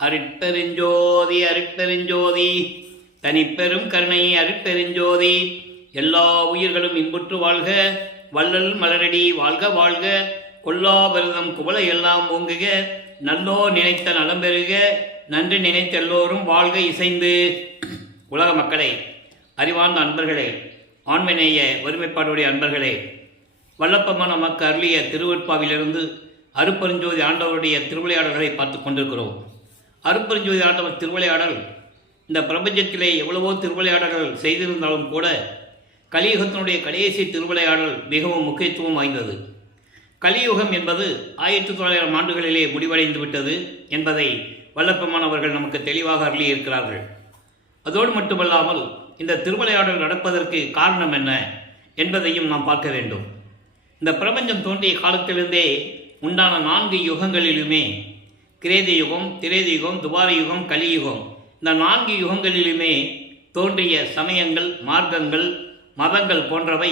அருட்பெருஞ்சோதி அருட்பெருஞ்சோதி தனிப்பெரும் கருணை அருட்பெருஞ்சோதி. எல்லா உயிர்களும் இன்புற்று வாழ்க, வள்ளல் மலரடி வாழ்க வாழ்க, கொல்லாபரதம் குவளை எல்லாம் ஓங்குக, நல்லோ நினைத்த நலம் பெறுக, நன்றி நினைத்த எல்லோரும் வாழ்க இசைந்து. உலக மக்களே, அறிவார்ந்த அன்பர்களே, ஆண்மநேய ஒருமைப்பாடுடைய அன்பர்களே, வல்லப்பமான நமக்கு அருளிய திருவெட்பாவிலிருந்து அருட்பெருஞ்சோதி ஆண்டவருடைய திருவிளையாடல்களை பார்த்து கொண்டிருக்கிறோம். அருட்பெருஞ்சோதி ஆண்டவர் திருவிளையாடல் இந்த பிரபஞ்சத்திலே எவ்வளவோ திருவிளையாடல்கள் செய்திருந்தாலும் கூட கலியுகத்தினுடைய கடைசி திருவிளையாடல் மிகவும் முக்கியத்துவம் வாய்ந்தது. கலியுகம் என்பது 1900 ஆண்டுகளிலே முடிவடைந்து விட்டது என்பதை வல்லப்பெருமானவர்கள் நமக்கு தெளிவாக அருளியிருக்கிறார்கள். அதோடு மட்டுமல்லாமல் இந்த திருவிளையாடல் நடப்பதற்கு காரணம் என்ன என்பதையும் நாம் பார்க்க வேண்டும். இந்த பிரபஞ்சம் தோன்றிய காலத்திலிருந்தே உண்டான 4 யுகங்களிலுமே, கிரேத யுகம், திரேத யுகம், துவார யுகம், கலியுகம், இந்த 4 யுகங்களிலுமே தோன்றிய சமயங்கள், மார்க்கங்கள், மதங்கள் போன்றவை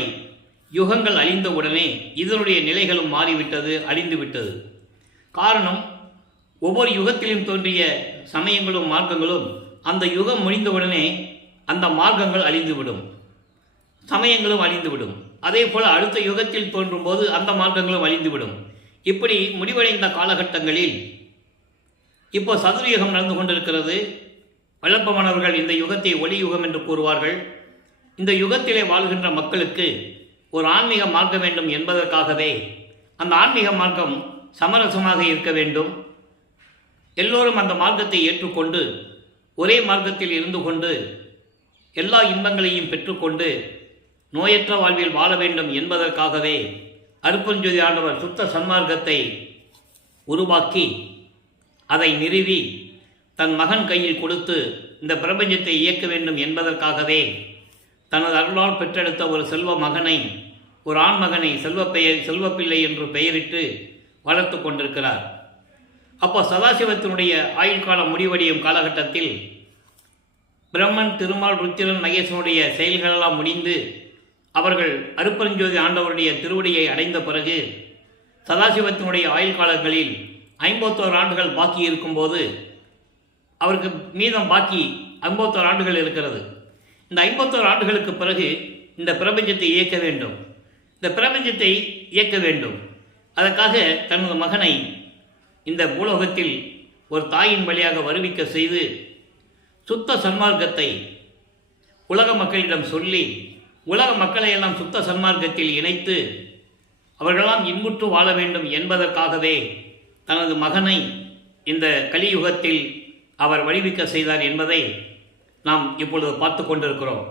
யுகங்கள் அழிந்தவுடனே இதனுடைய நிலைகளும் மாறிவிட்டது, அழிந்துவிட்டது. காரணம், ஒவ்வொரு யுகத்திலும் தோன்றிய சமயங்களும் மார்க்கங்களும் அந்த யுகம் முடிந்தவுடனே அந்த மார்க்கங்கள் அழிந்துவிடும், சமயங்களும் அழிந்துவிடும். அதே போல் அடுத்த யுகத்தில் தோன்றும் போது அந்த மார்க்கங்களும் அழிந்துவிடும். இப்படி முடிவடைந்த காலகட்டங்களில் இப்போ சதுர்யுகம் நடந்து கொண்டிருக்கிறது. வல்லப்பெருமானவர்கள் இந்த யுகத்தை ஒளி யுகம் என்று கூறுவார்கள். இந்த யுகத்திலே வாழ்கின்ற மக்களுக்கு ஒரு ஆன்மீக மார்க்கம் வேண்டும் என்பதற்காகவே அந்த ஆன்மீக மார்க்கம் சமரசமாக இருக்க வேண்டும். எல்லோரும் அந்த மார்க்கத்தை ஏற்றுக்கொண்டு ஒரே மார்க்கத்தில் இருந்து கொண்டு எல்லா இன்பங்களையும் பெற்றுக்கொண்டு நோயற்ற வாழ்வில் வாழ வேண்டும் என்பதற்காகவே அருட்பெருஞ்சோதி ஆண்டவர் சுத்த சன்மார்க்கத்தை உருவாக்கி அதை நிறுவி தன் மகன் கையில் கொடுத்து இந்த பிரபஞ்சத்தை இயக்க வேண்டும் என்பதற்காகவே தனது அருளால் பெற்றெடுத்த ஒரு செல்வ மகனை, ஒரு ஆண் மகனை செல்வப்பிள்ளை என்று பெயரிட்டு வளர்த்து கொண்டிருக்கிறார். அப்போ சதாசிவத்தினுடைய ஆயுள் காலம் முடிவடையும் காலகட்டத்தில் பிரம்மன், திருமால், ருத்திரன், மகேசனுடைய செயல்களெல்லாம் முடிந்து அவர்கள் அருட்பெருஞ்சோதி ஆண்டவருடைய திருவடியை அடைந்த பிறகு சதாசிவத்தினுடைய ஆயுள் காலங்களில் 51 ஆண்டுகள் பாக்கி இருக்கும்போது அவருக்கு மீதம் பாக்கி 51 ஆண்டுகள் இருக்கிறது. இந்த 51 ஆண்டுகளுக்கு பிறகு இந்த பிரபஞ்சத்தை இயக்க வேண்டும், இந்த பிரபஞ்சத்தை இயக்க வேண்டும். அதற்காக தனது மகனை இந்த பூலோகத்தில் ஒரு தாயின் வழியாக வருவிக்க செய்து சுத்த சன்மார்க்கத்தை உலக மக்களிடம் சொல்லி உலக மக்களை எல்லாம் சுத்த சன்மார்க்கத்தில் இணைத்து அவர்களெல்லாம் இன்புற்று வாழ வேண்டும் என்பதற்காகவே தனது மகனை இந்த கலியுகத்தில் அவர் வழிவிக்க செய்தார் என்பதை நாம் இப்பொழுது பார்த்து கொண்டிருக்கிறோம்.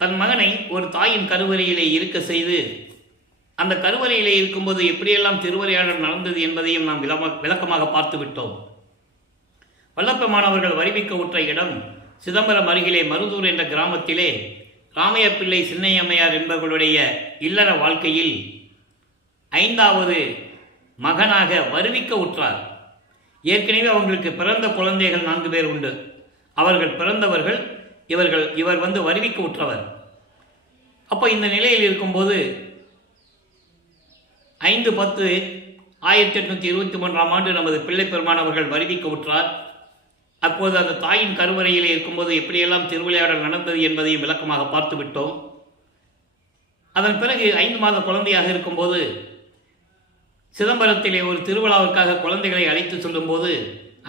தன் மகனை ஒரு தாயின் கருவறையிலே இருக்க செய்து அந்த கருவறையிலே இருக்கும்போது எப்படியெல்லாம் திருவிளையாடல் நடந்தது என்பதையும் நாம் விளக்கமாக பார்த்து விட்டோம். வல்லப்பெருமானவர்கள் வரிவிக்க உற்ற இடம் சிதம்பரம் அருகிலே மருதூர் என்ற கிராமத்திலே ராமைய பிள்ளை சின்னையம்மையார் என்பவர்களுடைய இல்லற வாழ்க்கையில் 5வது மகனாக வருவிக்க உற்றார். ஏற்கனவே அவங்களுக்கு பிறந்த குழந்தைகள் 4 பேர் உண்டு. அவர்கள் பிறந்தவர்கள், இவர் வருவிக்க உற்றவர். அப்போ இந்த நிலையில் இருக்கும்போது 5/10/1823 ஆண்டு நமது பிள்ளை பெருமான் அவர்கள் வருவிக்க உற்றார். அப்போது அந்த தாயின் கருவறையிலே இருக்கும்போது எப்படியெல்லாம் திருவிளையாடல் நடந்தது என்பதையும் விளக்கமாக பார்த்து விட்டோம். அதன் பிறகு 5 மாத குழந்தையாக இருக்கும்போது சிதம்பரத்திலே ஒரு திருவிழாவிற்காக குழந்தைகளை அழைத்து சொல்லும்போது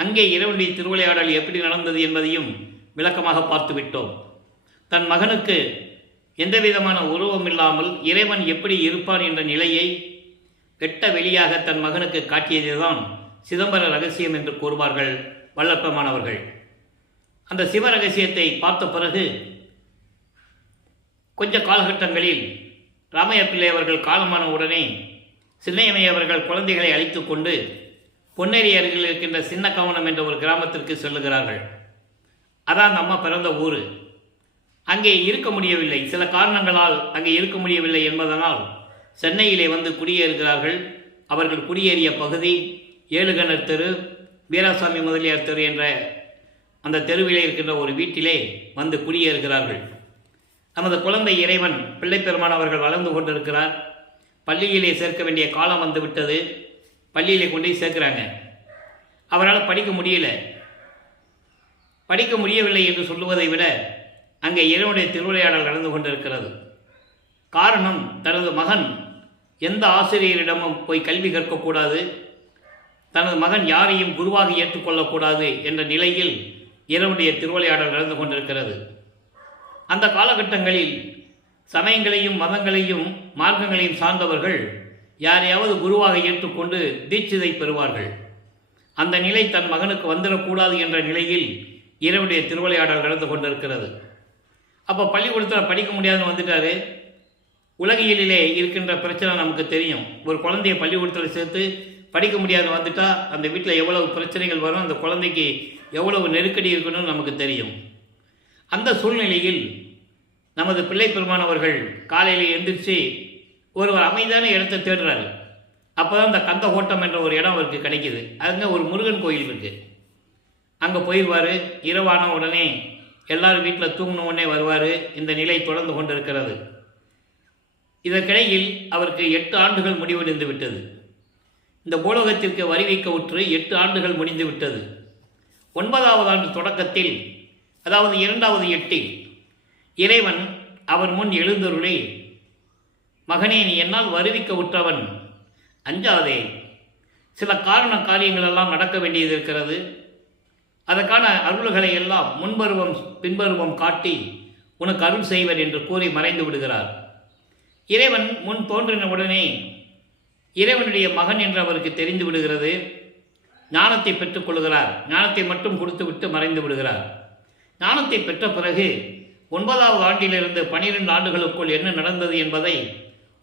அங்கே இறைவனுடைய திருவிளையாடல் எப்படி நடந்தது என்பதையும் விளக்கமாக பார்த்து விட்டோம். தன் மகனுக்கு எந்த விதமான உருவம் இல்லாமல் இறைவன் எப்படி இருப்பான் என்ற நிலையை வெட்ட வெளியாக தன் மகனுக்கு காட்டியதுதான் சிதம்பர ரகசியம் என்று கூறுவார்கள் வல்லப்பெருமானவர்கள். அந்த சிவ ரகசியத்தை பார்த்த பிறகு கொஞ்ச காலகட்டங்களில் ராமைய பிள்ளை அவர்கள் காலமான உடனே சின்னையம்மை அவர்கள் குழந்தைகளை அழைத்து கொண்டு பொன்னேரி அருகில் இருக்கின்ற சின்ன கவனம் என்ற ஒரு கிராமத்திற்கு செல்லுகிறார்கள். அதான் அந்த அம்மா பிறந்த ஊர். அங்கே இருக்க முடியவில்லை, சில காரணங்களால் அங்கே இருக்க முடியவில்லை என்பதனால் சென்னையிலே வந்து குடியேறுகிறார்கள். அவர்கள் குடியேறிய பகுதி 7 கிணறு தெரு, வீராசாமி முதலியார் தெரு என்ற அந்த தெருவிலே இருக்கின்ற ஒரு வீட்டிலே வந்து குடியேறுகிறார்கள். நமது குழந்தை இறைவன் பிள்ளை பெருமான் அவர்கள் வளர்ந்து கொண்டிருக்கிறார். பள்ளியிலே சேர்க்க வேண்டிய காலம் வந்து விட்டது. பள்ளியிலே கொண்டு சேர்க்கிறாங்க. அவரால் படிக்க முடியவில்லை என்று சொல்லுவதை விட அங்கே இறைவனுடைய திருவிளையாடல் நடந்து கொண்டிருக்கிறது. காரணம், தனது மகன் எந்த ஆசிரியரிடமும் போய் கல்வி கற்கக்கூடாது, தனது மகன் யாரையும் குருவாக ஏற்றுக்கொள்ளக்கூடாது என்ற நிலையில் இறைவனுடைய திருவிளையாடல் நடந்து கொண்டிருக்கிறது. அந்த காலகட்டங்களில் சமயங்களையும் மதங்களையும் மார்க்கங்களையும் சார்ந்தவர்கள் யாரையாவது குருவாக ஏற்றுக்கொண்டு தீட்சிதை பெறுவார்கள். அந்த நிலை தன் மகனுக்கு வந்துடக்கூடாது என்ற நிலையில் இறைவனுடைய திருவிளையாடல் நடந்து கொண்டிருக்கிறது. அப்போ பள்ளிக்கூடத்தில் படிக்க முடியாதுன்னு வந்துட்டார். உலகியலிலே இருக்கின்ற பிரச்சனை நமக்கு தெரியும். ஒரு குழந்தைய பள்ளிக்கூடத்தில் சேர்த்து படிக்க முடியாது வந்துட்டால் அந்த வீட்டில் எவ்வளவு பிரச்சனைகள் வரும், அந்த குழந்தைக்கு எவ்வளவு நெருக்கடி இருக்கணும்னு நமக்கு தெரியும். அந்த சூழ்நிலையில் நமது பிள்ளை பெருமானவர்கள் காலையில் எந்திரிச்சு ஒரு அமைதியான இடத்தை தேடுறாரு. அப்போ தான் அந்த கந்தகோட்டம் என்ற ஒரு இடம் அவருக்கு கிடைக்கிது. அங்கே ஒரு முருகன் கோயில் இருக்குது. அங்கே போயிடுவார். இரவான உடனே எல்லாரும் வீட்டில் தூங்கின உடனே வருவார். இந்த நிலை தொடர்ந்து கொண்டிருக்கிறது. இதற்கிடையில் அவருக்கு 8 ஆண்டுகள் முடிவடைந்து விட்டது. இந்த பூலோகத்திற்கு வரி வைக்க உற்று 8 ஆண்டுகள் முடிந்து விட்டது. 9வது ஆண்டு தொடக்கத்தில், அதாவது 2வது எட்டில், இறைவன் அவர் முன் எழுந்தருளி, மகனே, நீ என்னால் வருவிக்க உற்றவன், அஞ்சாதே. சில காரியங்களெல்லாம் நடக்க வேண்டியது இருக்கிறது. அதற்கான அருள்களை எல்லாம் முன்பருவம் பின்பருவம் காட்டி உனக்கு அருள் செய்வன் என்று கூறி மறைந்து விடுகிறார். இறைவன் முன் தோன்றின உடனே இறைவனுடைய மகன் என்று அவருக்கு தெரிந்து விடுகிறது. ஞானத்தை பெற்றுக்கொள்கிறார். ஞானத்தை மட்டும் கொடுத்துவிட்டு மறைந்து விடுகிறார். ஞானத்தை பெற்ற பிறகு 9வது ஆண்டிலிருந்து 12 ஆண்டுகளுக்குள் என்ன நடந்தது என்பதை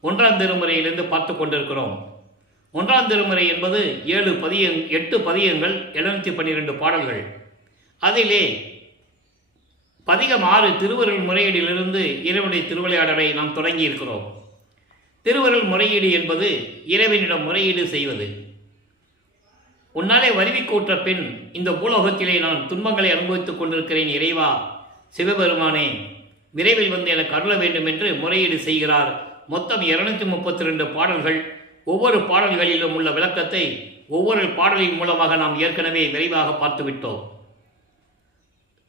1ஆம் திருமுறையிலிருந்து பார்த்து கொண்டிருக்கிறோம். 1ஆம் திருமுறை என்பது 8 பதிகங்கள், 712 பாடல்கள். அதிலே பதிகம் 6 திருவருள் முறையீடிலிருந்து இறைவனுடைய திருவிளையாடலை நாம் தொடங்கி இருக்கிறோம். திருவருள் முறையீடு என்பது இறைவனிடம் முறையீடு செய்வது. உன்னாலே வருவிக்கூற்ற பின் இந்த பூலோகத்திலே நான் துன்பங்களை அனுபவித்துக் கொண்டிருக்கிறேன். இறைவா, சிவபெருமானே, விரைவில் வந்து எனக்கு அருள வேண்டும் என்று முறையீடு செய்கிறார். மொத்தம் 232 பாடல்கள். ஒவ்வொரு பாடல்களிலும் உள்ள விளக்கத்தை ஒவ்வொரு பாடலின் மூலமாக நாம் ஏற்கனவே விரைவாக பார்த்துவிட்டோம்.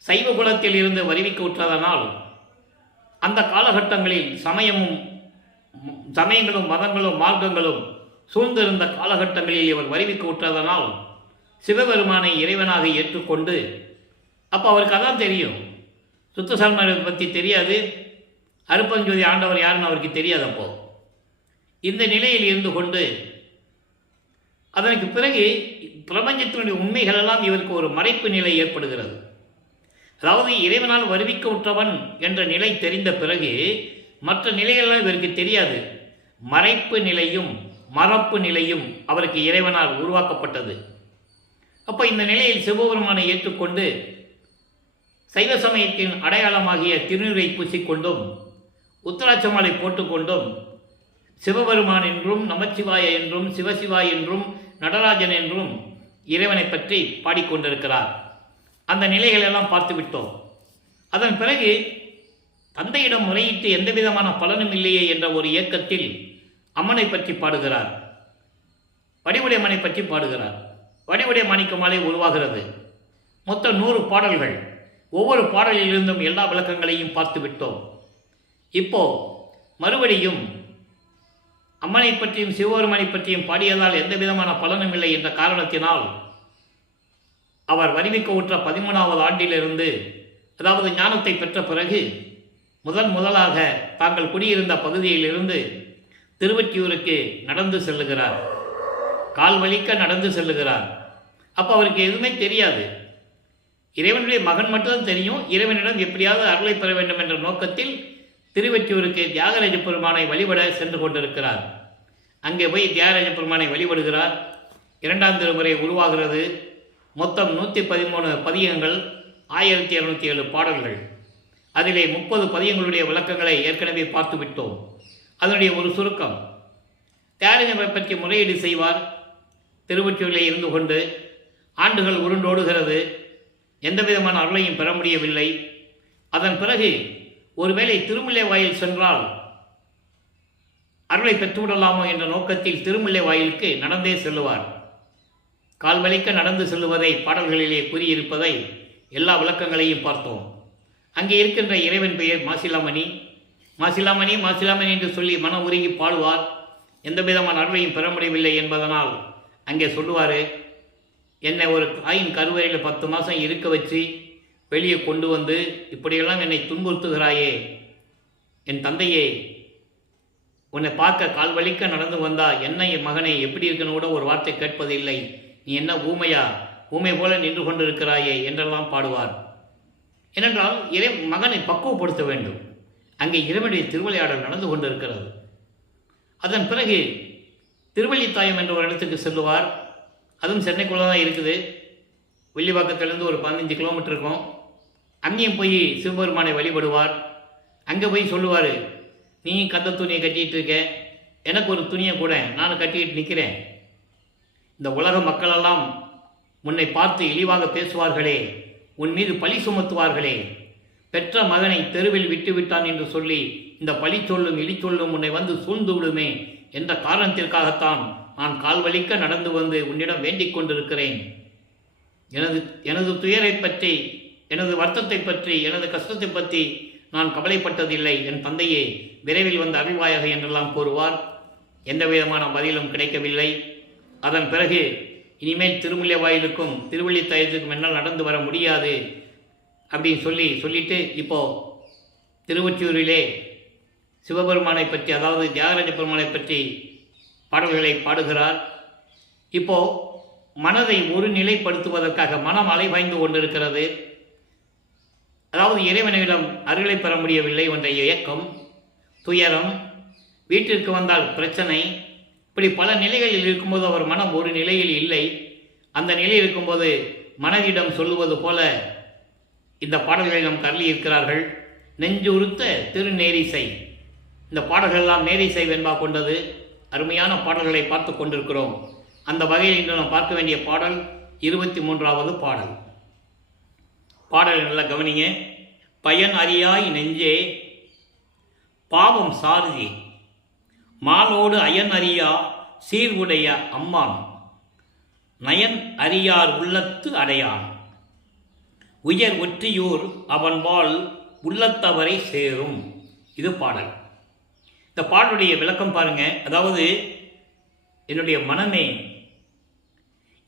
சைவ குலத்தில் இருந்து வருவிக்க உற்றதனால் அந்த காலகட்டங்களில் சமயங்களும் மதங்களும் மார்க்கங்களும் சூழ்ந்திருந்த காலகட்டங்களில் இவர் வருவிக்க உற்றதனால் சிவபெருமானை இறைவனாக ஏற்றுக்கொண்டு, அப்போ அவருக்கு அதான் தெரியும், சுத்த சன்மார்க்கத்தை பற்றி தெரியாது, அருப்பஞ்சோதி ஆண்டவர் யாருன்னு அவருக்கு தெரியாது. அப்போ இந்த நிலையில் இருந்து கொண்டு அதற்கு பிறகு பிரபஞ்சத்தினுடைய உண்மைகளெல்லாம் இவருக்கு ஒரு மறைப்பு நிலை ஏற்படுகிறது. அதாவது இறைவனால் வருவிக்க உற்றவன் என்ற நிலை தெரிந்த பிறகு மற்ற நிலைகளெல்லாம் இவருக்கு தெரியாது. மறைப்பு நிலையும் மறப்பு நிலையும் அவருக்கு இறைவனால் உருவாக்கப்பட்டது. அப்போ இந்த நிலையில் சிவபெருமானை ஏற்றுக்கொண்டு சைவ சமயத்தின் அடையாளமாகிய திருநீரை பூசிக்கொண்டும் உத்தராட்சமாலை போட்டுக்கொண்டும் சிவபெருமான் என்றும் நமச்சிவாய என்றும் சிவசிவாய் என்றும் நடராஜன் என்றும் இறைவனை பற்றி பாடிக்கொண்டிருக்கிறார். அந்த நிலைகளெல்லாம் பார்த்து விட்டோம். அதன் பிறகு தந்தையிடம் முறையிட்டு எந்த விதமான பலனும் இல்லையே என்ற ஒரு இயக்கத்தில் அம்மனை பற்றி பாடுகிறார். வடிவுடைய அம்மனை பற்றி பாடுகிறார். வடிவுடைய மாணிக்க மாலை உருவாகிறது. மொத்தம் 100 பாடல்கள். ஒவ்வொரு பாடலிலிருந்தும் எல்லா விளக்கங்களையும் பார்த்து விட்டோம். இப்போ மறுபடியும் அம்மனை பற்றியும் சிவபெருமானை பற்றியும் பாடியதால் எந்த விதமான பலனும் இல்லை என்ற காரணத்தினால் அவர் வருவிக்க உற்ற 13வது ஆண்டிலிருந்து, அதாவது ஞானத்தை பெற்ற பிறகு முதலாக தாங்கள் குடியிருந்த பகுதியிலிருந்து திருவொற்றியூருக்கு நடந்து செல்லுகிறார். கால் வலிக்க நடந்து செல்லுகிறார். அப்போ அவருக்கு எதுவுமே தெரியாது. இறைவனுடைய மகன் மட்டும்தான் தெரியும். இறைவனிடம் எப்படியாவது அருளை பெற வேண்டும் என்ற நோக்கத்தில் திருவொற்றியூருக்கு தியாகராஜ பெருமானை வழிபட சென்று கொண்டிருக்கிறார். அங்கே போய் தியாகராஜ பெருமானை வழிபடுகிறார். 2ஆம் திருமுறை உருவாகிறது. மொத்தம் 113 பதிகங்கள், 1207 பாடல்கள். அதிலே 30 பதிகங்களுடைய விளக்கங்களை ஏற்கனவே பார்த்து விட்டோம். அதனுடைய ஒரு சுருக்கம், தியாகராஜனை பற்றி முறையீடு செய்வார். திருவொற்றியூரில் இருந்து கொண்டு ஆண்டுகள் உருண்டோடுகிறது. எந்த விதமான அருளையும் பெற முடியவில்லை. அதன் பிறகு ஒருவேளை திருமுல்லை வாயில் சென்றால் அருளை பெற்றுவிடலாமோ என்ற நோக்கத்தில் திருமுல்லை வாயிலுக்கு நடந்தே செல்லுவார். கால்வலிக்க நடந்து செல்லுவதை பாடல்களிலே கூறியிருப்பதை எல்லா விளக்கங்களையும் பார்த்தோம். அங்கே இருக்கின்ற இறைவன் பெயர் மாசிலாமணி. மாசிலாமணி மாசிலாமணி என்று சொல்லி மனம் உருகி பாடுவார். எந்த விதமான அருளையும் பெற முடியவில்லை என்பதனால் அங்கே சொல்லுவார், என்னை ஒரு தாயின் கருவறையில் 10 மாதம் இருக்க வச்சு வெளியே கொண்டு வந்து இப்படியெல்லாம் என்னை துன்புறுத்துகிறாயே, என் தந்தையே, உன்னை பார்க்க கால் வலிக்க நடந்து வந்தா என்ன என் மகனை எப்படி இருக்குன்னு கூட ஒரு வார்த்தை கேட்பதில்லை, நீ என்ன ஊமையா, ஊமை போல நின்று கொண்டிருக்கிறாயே என்றெல்லாம் பாடுவார். ஏனென்றால் மகனை பக்குவப்படுத்த வேண்டும். அங்கே இறைவனுடைய திருவிளையாடல் நடந்து கொண்டிருக்கிறது. அதன் பிறகு திருவள்ளித்தாயம் என்ற ஒரு இடத்துக்கு செல்லுவார். அதுவும் சென்னைக்குள்ளே தான் இருக்குது. வில்லிவாக்கத்திலேருந்து ஒரு 15 கிலோமீட்டர் இருக்கும். அங்கேயும் போய் சிவபெருமானை வழிபடுவார். அங்கே போய் சொல்லுவார், நீ கந்த துணியை கட்டிகிட்டு இருக்க, எனக்கு ஒரு துணியை கூட, நானும் கட்டிக்கிட்டு நிற்கிறேன். இந்த உலக மக்களெல்லாம் உன்னை பார்த்து இழிவாக பேசுவார்களே, உன் மீது பழி சுமத்துவார்களே, பெற்ற மகனை தெருவில் விட்டுவிட்டான் என்று சொல்லி இந்த பழி சொல்லும் இழி சொல்லும் உன்னை வந்து சூழ்ந்து விடுமே என்ற காரணத்திற்காகத்தான் நான் கால்வலிக்க நடந்து வந்து உன்னிடம் வேண்டிக் கொண்டிருக்கிறேன். எனது துயரை பற்றி, எனது வருத்தத்தை பற்றி, எனது கஷ்டத்தை பற்றி நான் கவலைப்பட்டதில்லை. என் தந்தையே, விரைவில் வந்து அருள்வாயாக என்றெல்லாம் கூறுவார். எந்த விதமான பதிலும் கிடைக்கவில்லை. அதன் பிறகு இனிமேல் திருமுல்லை வாயிலுக்கும் திருவள்ளித்தாயத்துக்கும் என்னால் நடந்து வர முடியாது அப்படின்னு சொல்லிட்டு இப்போது திருவொற்றியூரிலே சிவபெருமானை பற்றி, அதாவது தியாகராஜ பெருமானை பற்றி பாடல்களை பாடுகிறார். இப்போது மனதை ஒரு நிலைப்படுத்துவதற்காக மனம் அலைபாய்ந்து கொண்டிருக்கிறது. அதாவது இறைவனிடம் அருளை பெற முடியவில்லை என்ற இயக்கம், துயரம், வீட்டிற்கு வந்தால் பிரச்சனை, இப்படி பல நிலைகளில் இருக்கும்போது அவர் மனம் ஒரு நிலையில் இல்லை. அந்த நிலையில் இருக்கும்போது மனதிடம் சொல்லுவது போல இந்த பாடல்களை நாம் கருளி இருக்கிறார்கள். நெஞ்சு உறுத்த திருநேரிசை, இந்த பாடல்களெல்லாம் நேரிசை வெண்பா கொண்டது. அருமையான பாடல்களை பார்த்து கொண்டிருக்கிறோம். அந்த வகையில் இன்று நாம் பார்க்க வேண்டிய பாடல் 23வது பாடல். பாடல் நல்லா கவனிங்க. பயன் அறியாய் நெஞ்சே பாவம் சார்தி, மாலோடு அயன் அறியா சீர்வுடைய அம்மான், நயன் அறியார் உள்ளத்து அடையான், உயர் ஒற்றியூர் அவன்பால் உள்ளத்தவரை சேரும். இது பாடல். இந்த பாடலுடைய விளக்கம் பாருங்க. அதாவது, என்னுடைய மனமே,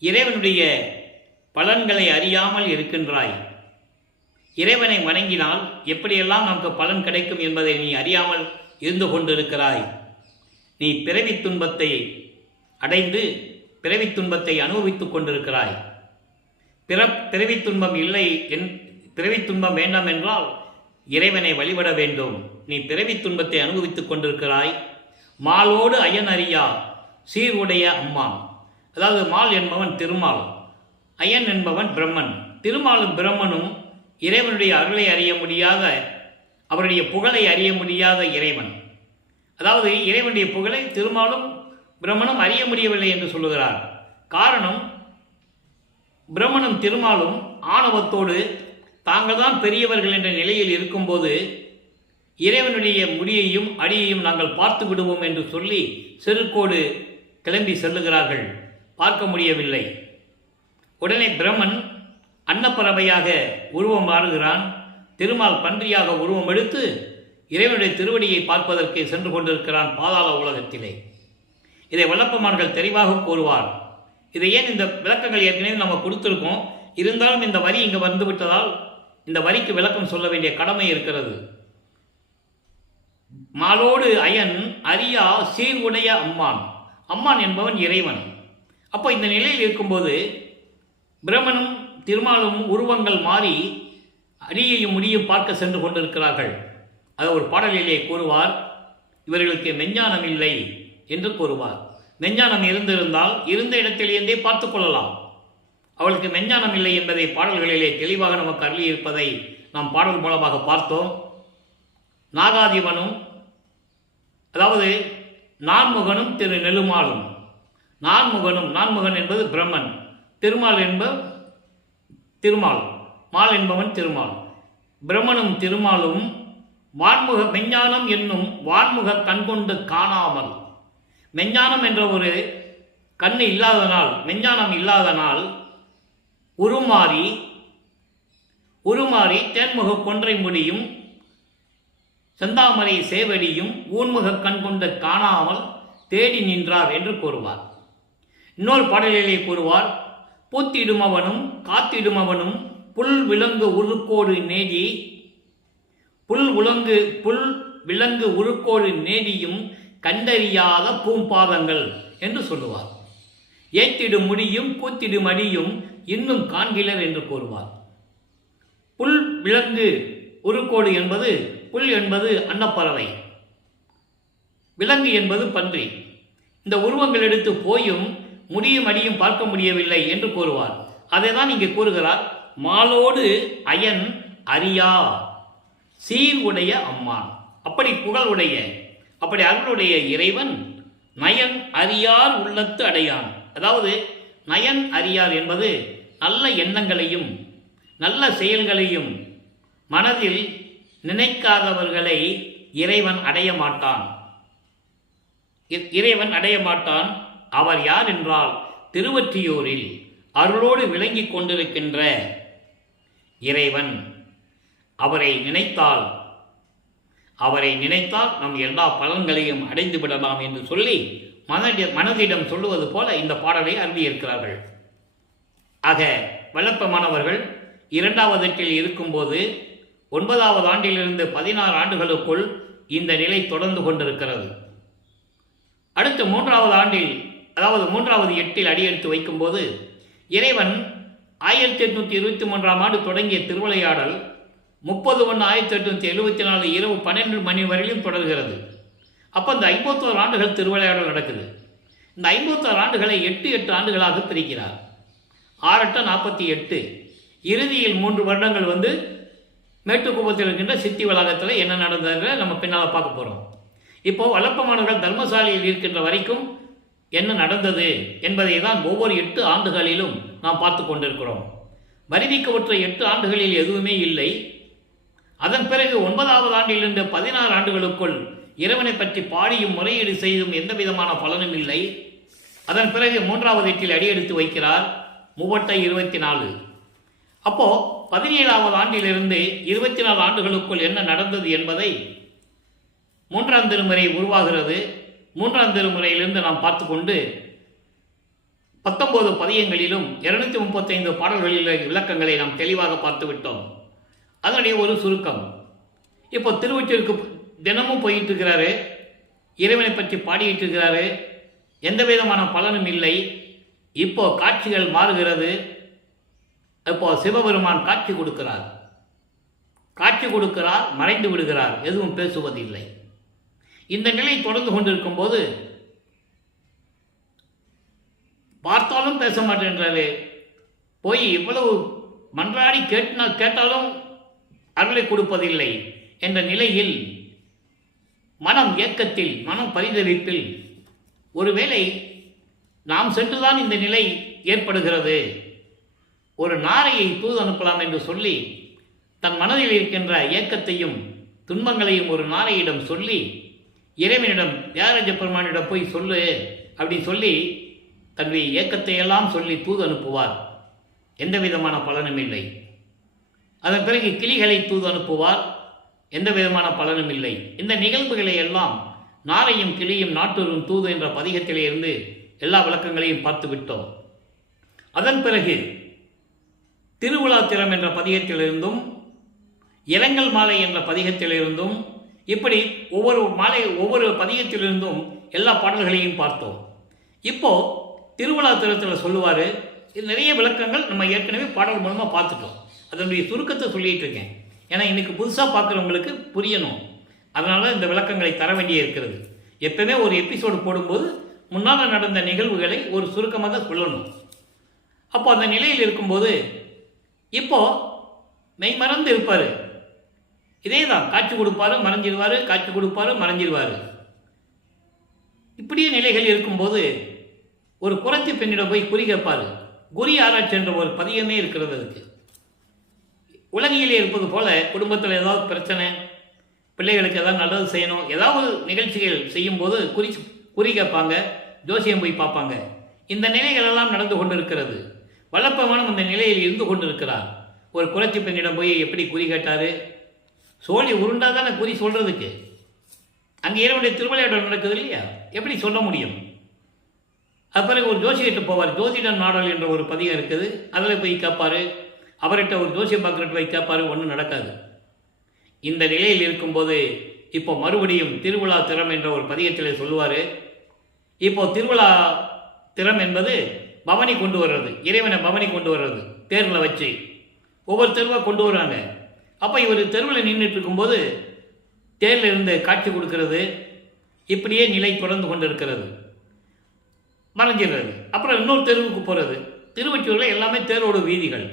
இறைவனுடைய பலன்களை அறியாமல் இருக்கின்றாய். இறைவனை வணங்கினால் எப்படியெல்லாம் நமக்கு பலன் கிடைக்கும் என்பதை நீ அறியாமல் இருந்து கொண்டிருக்கிறாய். நீ பிறவி துன்பத்தை அடைந்து பிறவி துன்பத்தை அனுபவித்துக் கொண்டிருக்கிறாய். பிறவி துன்பம் இல்லை, பிறவி துன்பம் வேண்டாம் என்றால் இறைவனை வழிபட வேண்டும். நீ பிறவி துன்பத்தை அனுபவித்துக் கொண்டிருக்கிறாய். மாலோடு அயன் அறியா சீருடைய அம்மா, அதாவது மால் என்பவன் திருமால், அயன் என்பவன் பிரம்மன். திருமாலும் பிரம்மனும் இறைவனுடைய அருளை அறிய முடியாத, அவருடைய புகழை அறிய முடியாத இறைவன். அதாவது இறைவனுடைய புகழை திருமாலும் பிரம்மனும் அறிய முடியவில்லை என்று சொல்லுகிறார். காரணம், பிரம்மனும் திருமாலும் ஆணவத்தோடு தாங்கள் தான் பெரியவர்கள் என்ற நிலையில் இருக்கும்போது இறைவனுடைய முடியையும் அடியையும் நாங்கள் பார்த்து விடுவோம் என்று சொல்லி செருக்கோடு கிளம்பி செல்லுகிறார்கள். பார்க்க முடியவில்லை. உடனே பிரம்மன் அன்னப்பறவையாக உருவம் மாறுகிறான். திருமால் பன்றியாக உருவம் எடுத்து இறைவனுடைய திருவடியை பார்ப்பதற்கு சென்று கொண்டிருக்கிறான் பாதாள உலகத்திலே. இதை வல்லப்பமான்கள் தெளிவாக கூறுவார். இதை ஏன் இந்த விளக்கங்கள் ஏற்கனவே நம்ம கொடுத்துருக்கோம், இருந்தாலும் இந்த வரி இங்கே வந்துவிட்டதால் இந்த வரிக்கு விளக்கம் சொல்ல வேண்டிய கடமை இருக்கிறது. மாலோடு அயன் அறியா சீர்வுடைய அம்மான், அம்மான் என்பவன் இறைவன். அப்போ இந்த நிலையில் இருக்கும்போது பிரம்மனும் திருமாலும் உருவங்கள் மாறி அடியையும் முடியும் பார்க்க சென்று கொண்டிருக்கிறார்கள். அதை ஒரு பாடலிலே கூறுவார், இவர்களுக்கு மெஞ்ஞானம் இல்லை என்று கூறுவார். மெஞ்ஞானம் இருந்திருந்தால் இருந்த இடத்திலேருந்தே பார்த்து கொள்ளலாம். அவளுக்கு மெஞ்ஞானம் இல்லை என்பதை பாடல்களிலே தெளிவாக நமக்கு அருளியிருப்பதை நாம் பாடல் மூலமாக பார்த்தோம். நாகாதிபனும், அதாவது நான்முகனும் திரு நெலுமாலும், நான்முகன் என்பது பிரம்மன், திருமால் திருமால், மால் என்பவன் திருமால். பிரம்மனும் திருமாலும் வான்முக மெஞ்ஞானம் என்னும் வான்முக கண்கொண்டு காணாமல், மெஞ்ஞானம் என்ற ஒரு கண்ணு இல்லாதனால், மெஞ்ஞானம் இல்லாதனால் உருமாறி தேன்முக கொன்றை முடியும் செந்தாமரை சேவடியும் ஊன்முக கண் கொண்டு காணாமல் தேடி நின்றார் என்று கூறுவார். இன்னொரு பாடலிலே கூறுவார், பூத்திடுமவனும் காத்திடுமவனும் புல் விலங்கு உருக்கோடு நேடி புல் விலங்கு உருக்கோடு நேடியும் கண்டறியாத பூம்பாதங்கள் என்று சொல்லுவார். ஏத்திடும் முடியும் கூத்திடும் அடியும் இன்னும் காண்கிலர் என்று கூறுவார். புல் விலங்கு உருக்கோடு என்பது, புல் என்பது அன்னப்பறவை, விலங்கு என்பது பன்றி. இந்த உருவங்கள் எடுத்து போயும் முடியும் அடியும் பார்க்க முடியவில்லை என்று கூறுவார். அதை தான் இங்கே கூறுகிறார். மாலோடு அயன் அறியா சீர் உடைய அம்மான். அப்படி புகழ் உடைய, அப்படி அருளுடைய இறைவன் நயன் அறியார் உள்ளத்து அடையான். அதாவது நயன் அறியார் என்பது நல்ல எண்ணங்களையும் நல்ல செயல்களையும் மனதில் நினைக்காதவர்களை இறைவன் அடைய மாட்டான். அவர் யார் என்றால் திருவொற்றியூரில் அருளோடு விளங்கி கொண்டிருக்கின்ற இறைவன். அவரை நினைத்தால் நம் எல்லா பலன்களையும் அடைந்து விடலாம் என்று சொல்லி மனதிடம் சொல்லுவது போல இந்த பாடலை அருளியிருக்கிறார்கள். ஆக வல்லப்பமானவர்கள் 2வது எட்டில் இருக்கும்போது 9வது ஆண்டிலிருந்து 16 ஆண்டுகளுக்குள் இந்த நிலை தொடர்ந்து கொண்டிருக்கிறது. அடுத்து 3வது ஆண்டில், அதாவது 3வது எட்டில் அடியெடுத்து வைக்கும்போது இறைவன் 1823ஆம் ஆண்டு தொடங்கிய திருவிளையாடல் 30/1/1874 இரவு 12 மணி வரையிலும் தொடர்கிறது. அப்போ இந்த 51 ஆண்டுகள் திருவிளையாடல் நடக்குது. இந்த 51 ஆண்டுகளை 8 ஆண்டுகளாக பிரிக்கிறார். 6 48. இறுதியில் 3 வருடங்கள் மேட்டுக்குப்பத்தில் இருக்கின்ற சித்தி வளாகத்தில் என்ன நடந்ததுன்ற நம்ம பின்னால் பார்க்க போகிறோம். இப்போது வல்லப்பமானவர்கள் தர்மசாலையில் இருக்கின்ற வரைக்கும் என்ன நடந்தது என்பதை தான் ஒவ்வொரு 8 ஆண்டுகளிலும் நாம் பார்த்து கொண்டிருக்கிறோம். வருவிக்கவுற்ற 8 ஆண்டுகளில் எதுவுமே இல்லை. அதன் பிறகு 9வது ஆண்டிலிருந்து 16 ஆண்டுகளுக்குள் இறைவனை பற்றி பாடியும் முறையீடு செய்தும் எந்த விதமான பலனும் இல்லை. அதன் பிறகு 3வது எட்டில் அடியெடுத்து வைக்கிறார். 24. அப்போ 17வது ஆண்டிலிருந்து 24 ஆண்டுகளுக்குள் என்ன நடந்தது என்பதை 3ஆம் திருமுறை உருவாகிறது. 3ஆம் திருமுறையிலிருந்து நாம் பார்த்து கொண்டு 19 பதியங்களிலும் 235 பாடல்களில் விளக்கங்களை நாம் தெளிவாக பார்த்து விட்டோம். அதனுடைய ஒரு சுருக்கம். இப்போ திருவொற்றியூருக்கு தினமும் போயிட்டு இருக்கிறாரு, இறைவனை பற்றி பாடிட்டு இருக்கிறாரு, எந்த விதமான பலனும் இல்லை. இப்போ காட்சிகள் மாறுகிறது. இப்போ சிவபெருமான் காட்சி கொடுக்கிறார், மறைந்து விடுகிறார், எதுவும் பேசுவதில்லை. இந்த நிலை தொடர்ந்து கொண்டிருக்கும் போது பார்த்தாலும் பேச மாட்டேன்றாரு. போய் இவ்வளவு மன்றாடி கேட்டாலும் அருளை கொடுப்பதில்லை என்ற நிலையில் மனம் ஏக்கத்தில், மனம் பரிதவிப்பில், ஒருவேளை நாம் சென்றுதான் இந்த நிலை ஏற்படுகிறது, ஒரு நாரையை தூது அனுப்பலாம் என்று சொல்லி தன் மனதில் இருக்கின்ற ஏக்கத்தையும் துன்பங்களையும் ஒரு நாரையிடம் சொல்லி இறைவனிடம் தியாகராஜ பெருமானிடம் போய் சொல்லு அப்படி சொல்லி தன்னுடைய ஏக்கத்தை எல்லாம் சொல்லி தூது அனுப்புவார். எந்த விதமான பலனும் இல்லை. அதன் பிறகு கிளிகளை தூது அனுப்புவார். எந்த விதமான பலனும் இல்லை. இந்த நிகழ்வுகளை எல்லாம் நாரையும் கிளியும் நாட்டூரும் தூது என்ற பதிகத்திலே இருந்து எல்லா விளக்கங்களையும் பார்த்து விட்டோம். அதன் பிறகு திருவிழா திறம் என்ற பதிகத்திலிருந்தும் இரங்கல் மாலை என்ற பதிகத்திலிருந்தும் இப்படி ஒவ்வொரு பதிகத்திலிருந்தும் எல்லா பாடல்களையும் பார்த்தோம். இப்போ திருவிழா திறத்தில் சொல்லுவார். இது நிறைய விளக்கங்கள் நம்ம ஏற்கனவே பாடல் மூலமாக பார்த்துட்டோம். அதனுடைய சுருக்கத்தை சொல்லிகிட்டு இருக்கேன். ஏன்னா இன்னைக்கு புதுசாக பார்க்குறவங்களுக்கு புரியணும். அதனால இந்த விளக்கங்களை தர வேண்டிய இருக்கிறது. எப்பவுமே ஒரு எபிசோடு போடும்போது முன்னால் நடந்த நிகழ்வுகளை ஒரு சுருக்கமாக சொல்லணும். அப்போ அந்த நிலையில் இருக்கும்போது இப்போ மெய்மறந்து இருப்பார். இதே தான், காட்சி கொடுப்பாரு மறைஞ்சிடுவார், காட்சி கொடுப்பாரு மறைஞ்சிடுவார். இப்படியே நிலைகள் இருக்கும்போது ஒரு குறைச்சி பெண்ணிடம் போய் குறி கேட்பார். குறி ஆராய்ச்சி என்ற ஒரு பதியமே இருக்கிறது. அதுக்கு உலகிலே இருப்பது போல குடும்பத்தில் ஏதாவது பிரச்சனை, பிள்ளைகளுக்கு ஏதாவது நல்லது செய்யணும், ஏதாவது நிகழ்ச்சிகள் செய்யும்போது குறி கேட்பாங்க, ஜோசியம் போய் பார்ப்பாங்க. இந்த நிலைகள் எல்லாம் நடந்து கொண்டிருக்கிறது. வல்லப்பெருமானும் இந்த நிலையில் இருந்து கொண்டிருக்கிறார். ஒரு குறைச்சி பெண்ணிடம் போய் எப்படி குறி கேட்டார்? சோழி உருண்டா தானே குறி சொல்கிறதுக்கு. அங்கே இறைவனுடைய திருவிளையாடல் நடக்குது இல்லையா, எப்படி சொல்ல முடியும்? அது பிறகு ஒரு ஜோசியிட்ட போவார். ஜோதிடம் நாடல் என்ற ஒரு பதிகம் இருக்குது, அதில் போய் கேட்பார். அவர்கிட்ட ஒரு ஜோசியம் பார்க்குறட்டு போய் கேட்பார், ஒன்றும் நடக்காது. இந்த நிலையில் இருக்கும்போது இப்போ மறுபடியும் திருவிழா திறம் என்ற ஒரு பதிகத்தில் சொல்லுவார். இப்போ திருவிழா திறம் என்பது பவனி கொண்டு வர்றது, இறைவனை பவனி கொண்டு வர்றது, தேர்வில் வச்சு ஒவ்வொரு தெருவாக கொண்டு வர்றாங்க. அப்போ இவர் தெருவில் நின்றுட்டு இருக்கும்போது தேரில் இருந்து காட்சி கொடுக்கறது, இப்படியே நிலை தொடர்ந்து கொண்டு இருக்கிறது, மறைஞ்சிடுறது. அப்புறம் இன்னொரு தெருவுக்கு போகிறது. திருவொற்றியூரில் எல்லாமே தேரோடு வீதிகள்,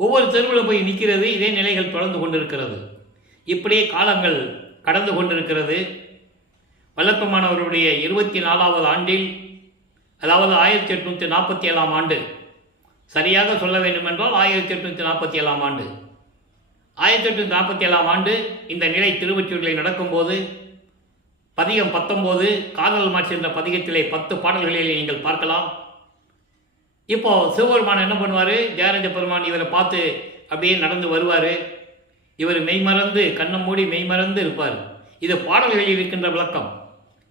ஒவ்வொரு தெருவில் போய் நிற்கிறது. இதே நிலைகள் தொடர்ந்து கொண்டிருக்கிறது. இப்படியே காலங்கள் கடந்து கொண்டிருக்கிறது. வல்லப்பெருமானவருடைய 24வது ஆண்டில், அதாவது 1847ஆம் ஆண்டு, சரியாக சொல்ல வேண்டுமென்றால் 1847ஆம் ஆண்டு, 1847ஆம் ஆண்டு இந்த நிலை திருவொற்றியூரில் நடக்கும்போது பதிகம் 19 காதல் மாட்சி என்ற பதிகத்திலே 10 பாடல்களிலே நீங்கள் பார்க்கலாம். இப்போ சிவபெருமான் என்ன பண்ணுவார்? ஜெயராஜ பெருமான் இவரை பார்த்து அப்படியே நடந்து வருவார். இவர் மெய்மறந்து, கண்ணம் மூடி மெய்மறந்து இருப்பார். இது பாடல்களில் இருக்கின்ற விளக்கம்,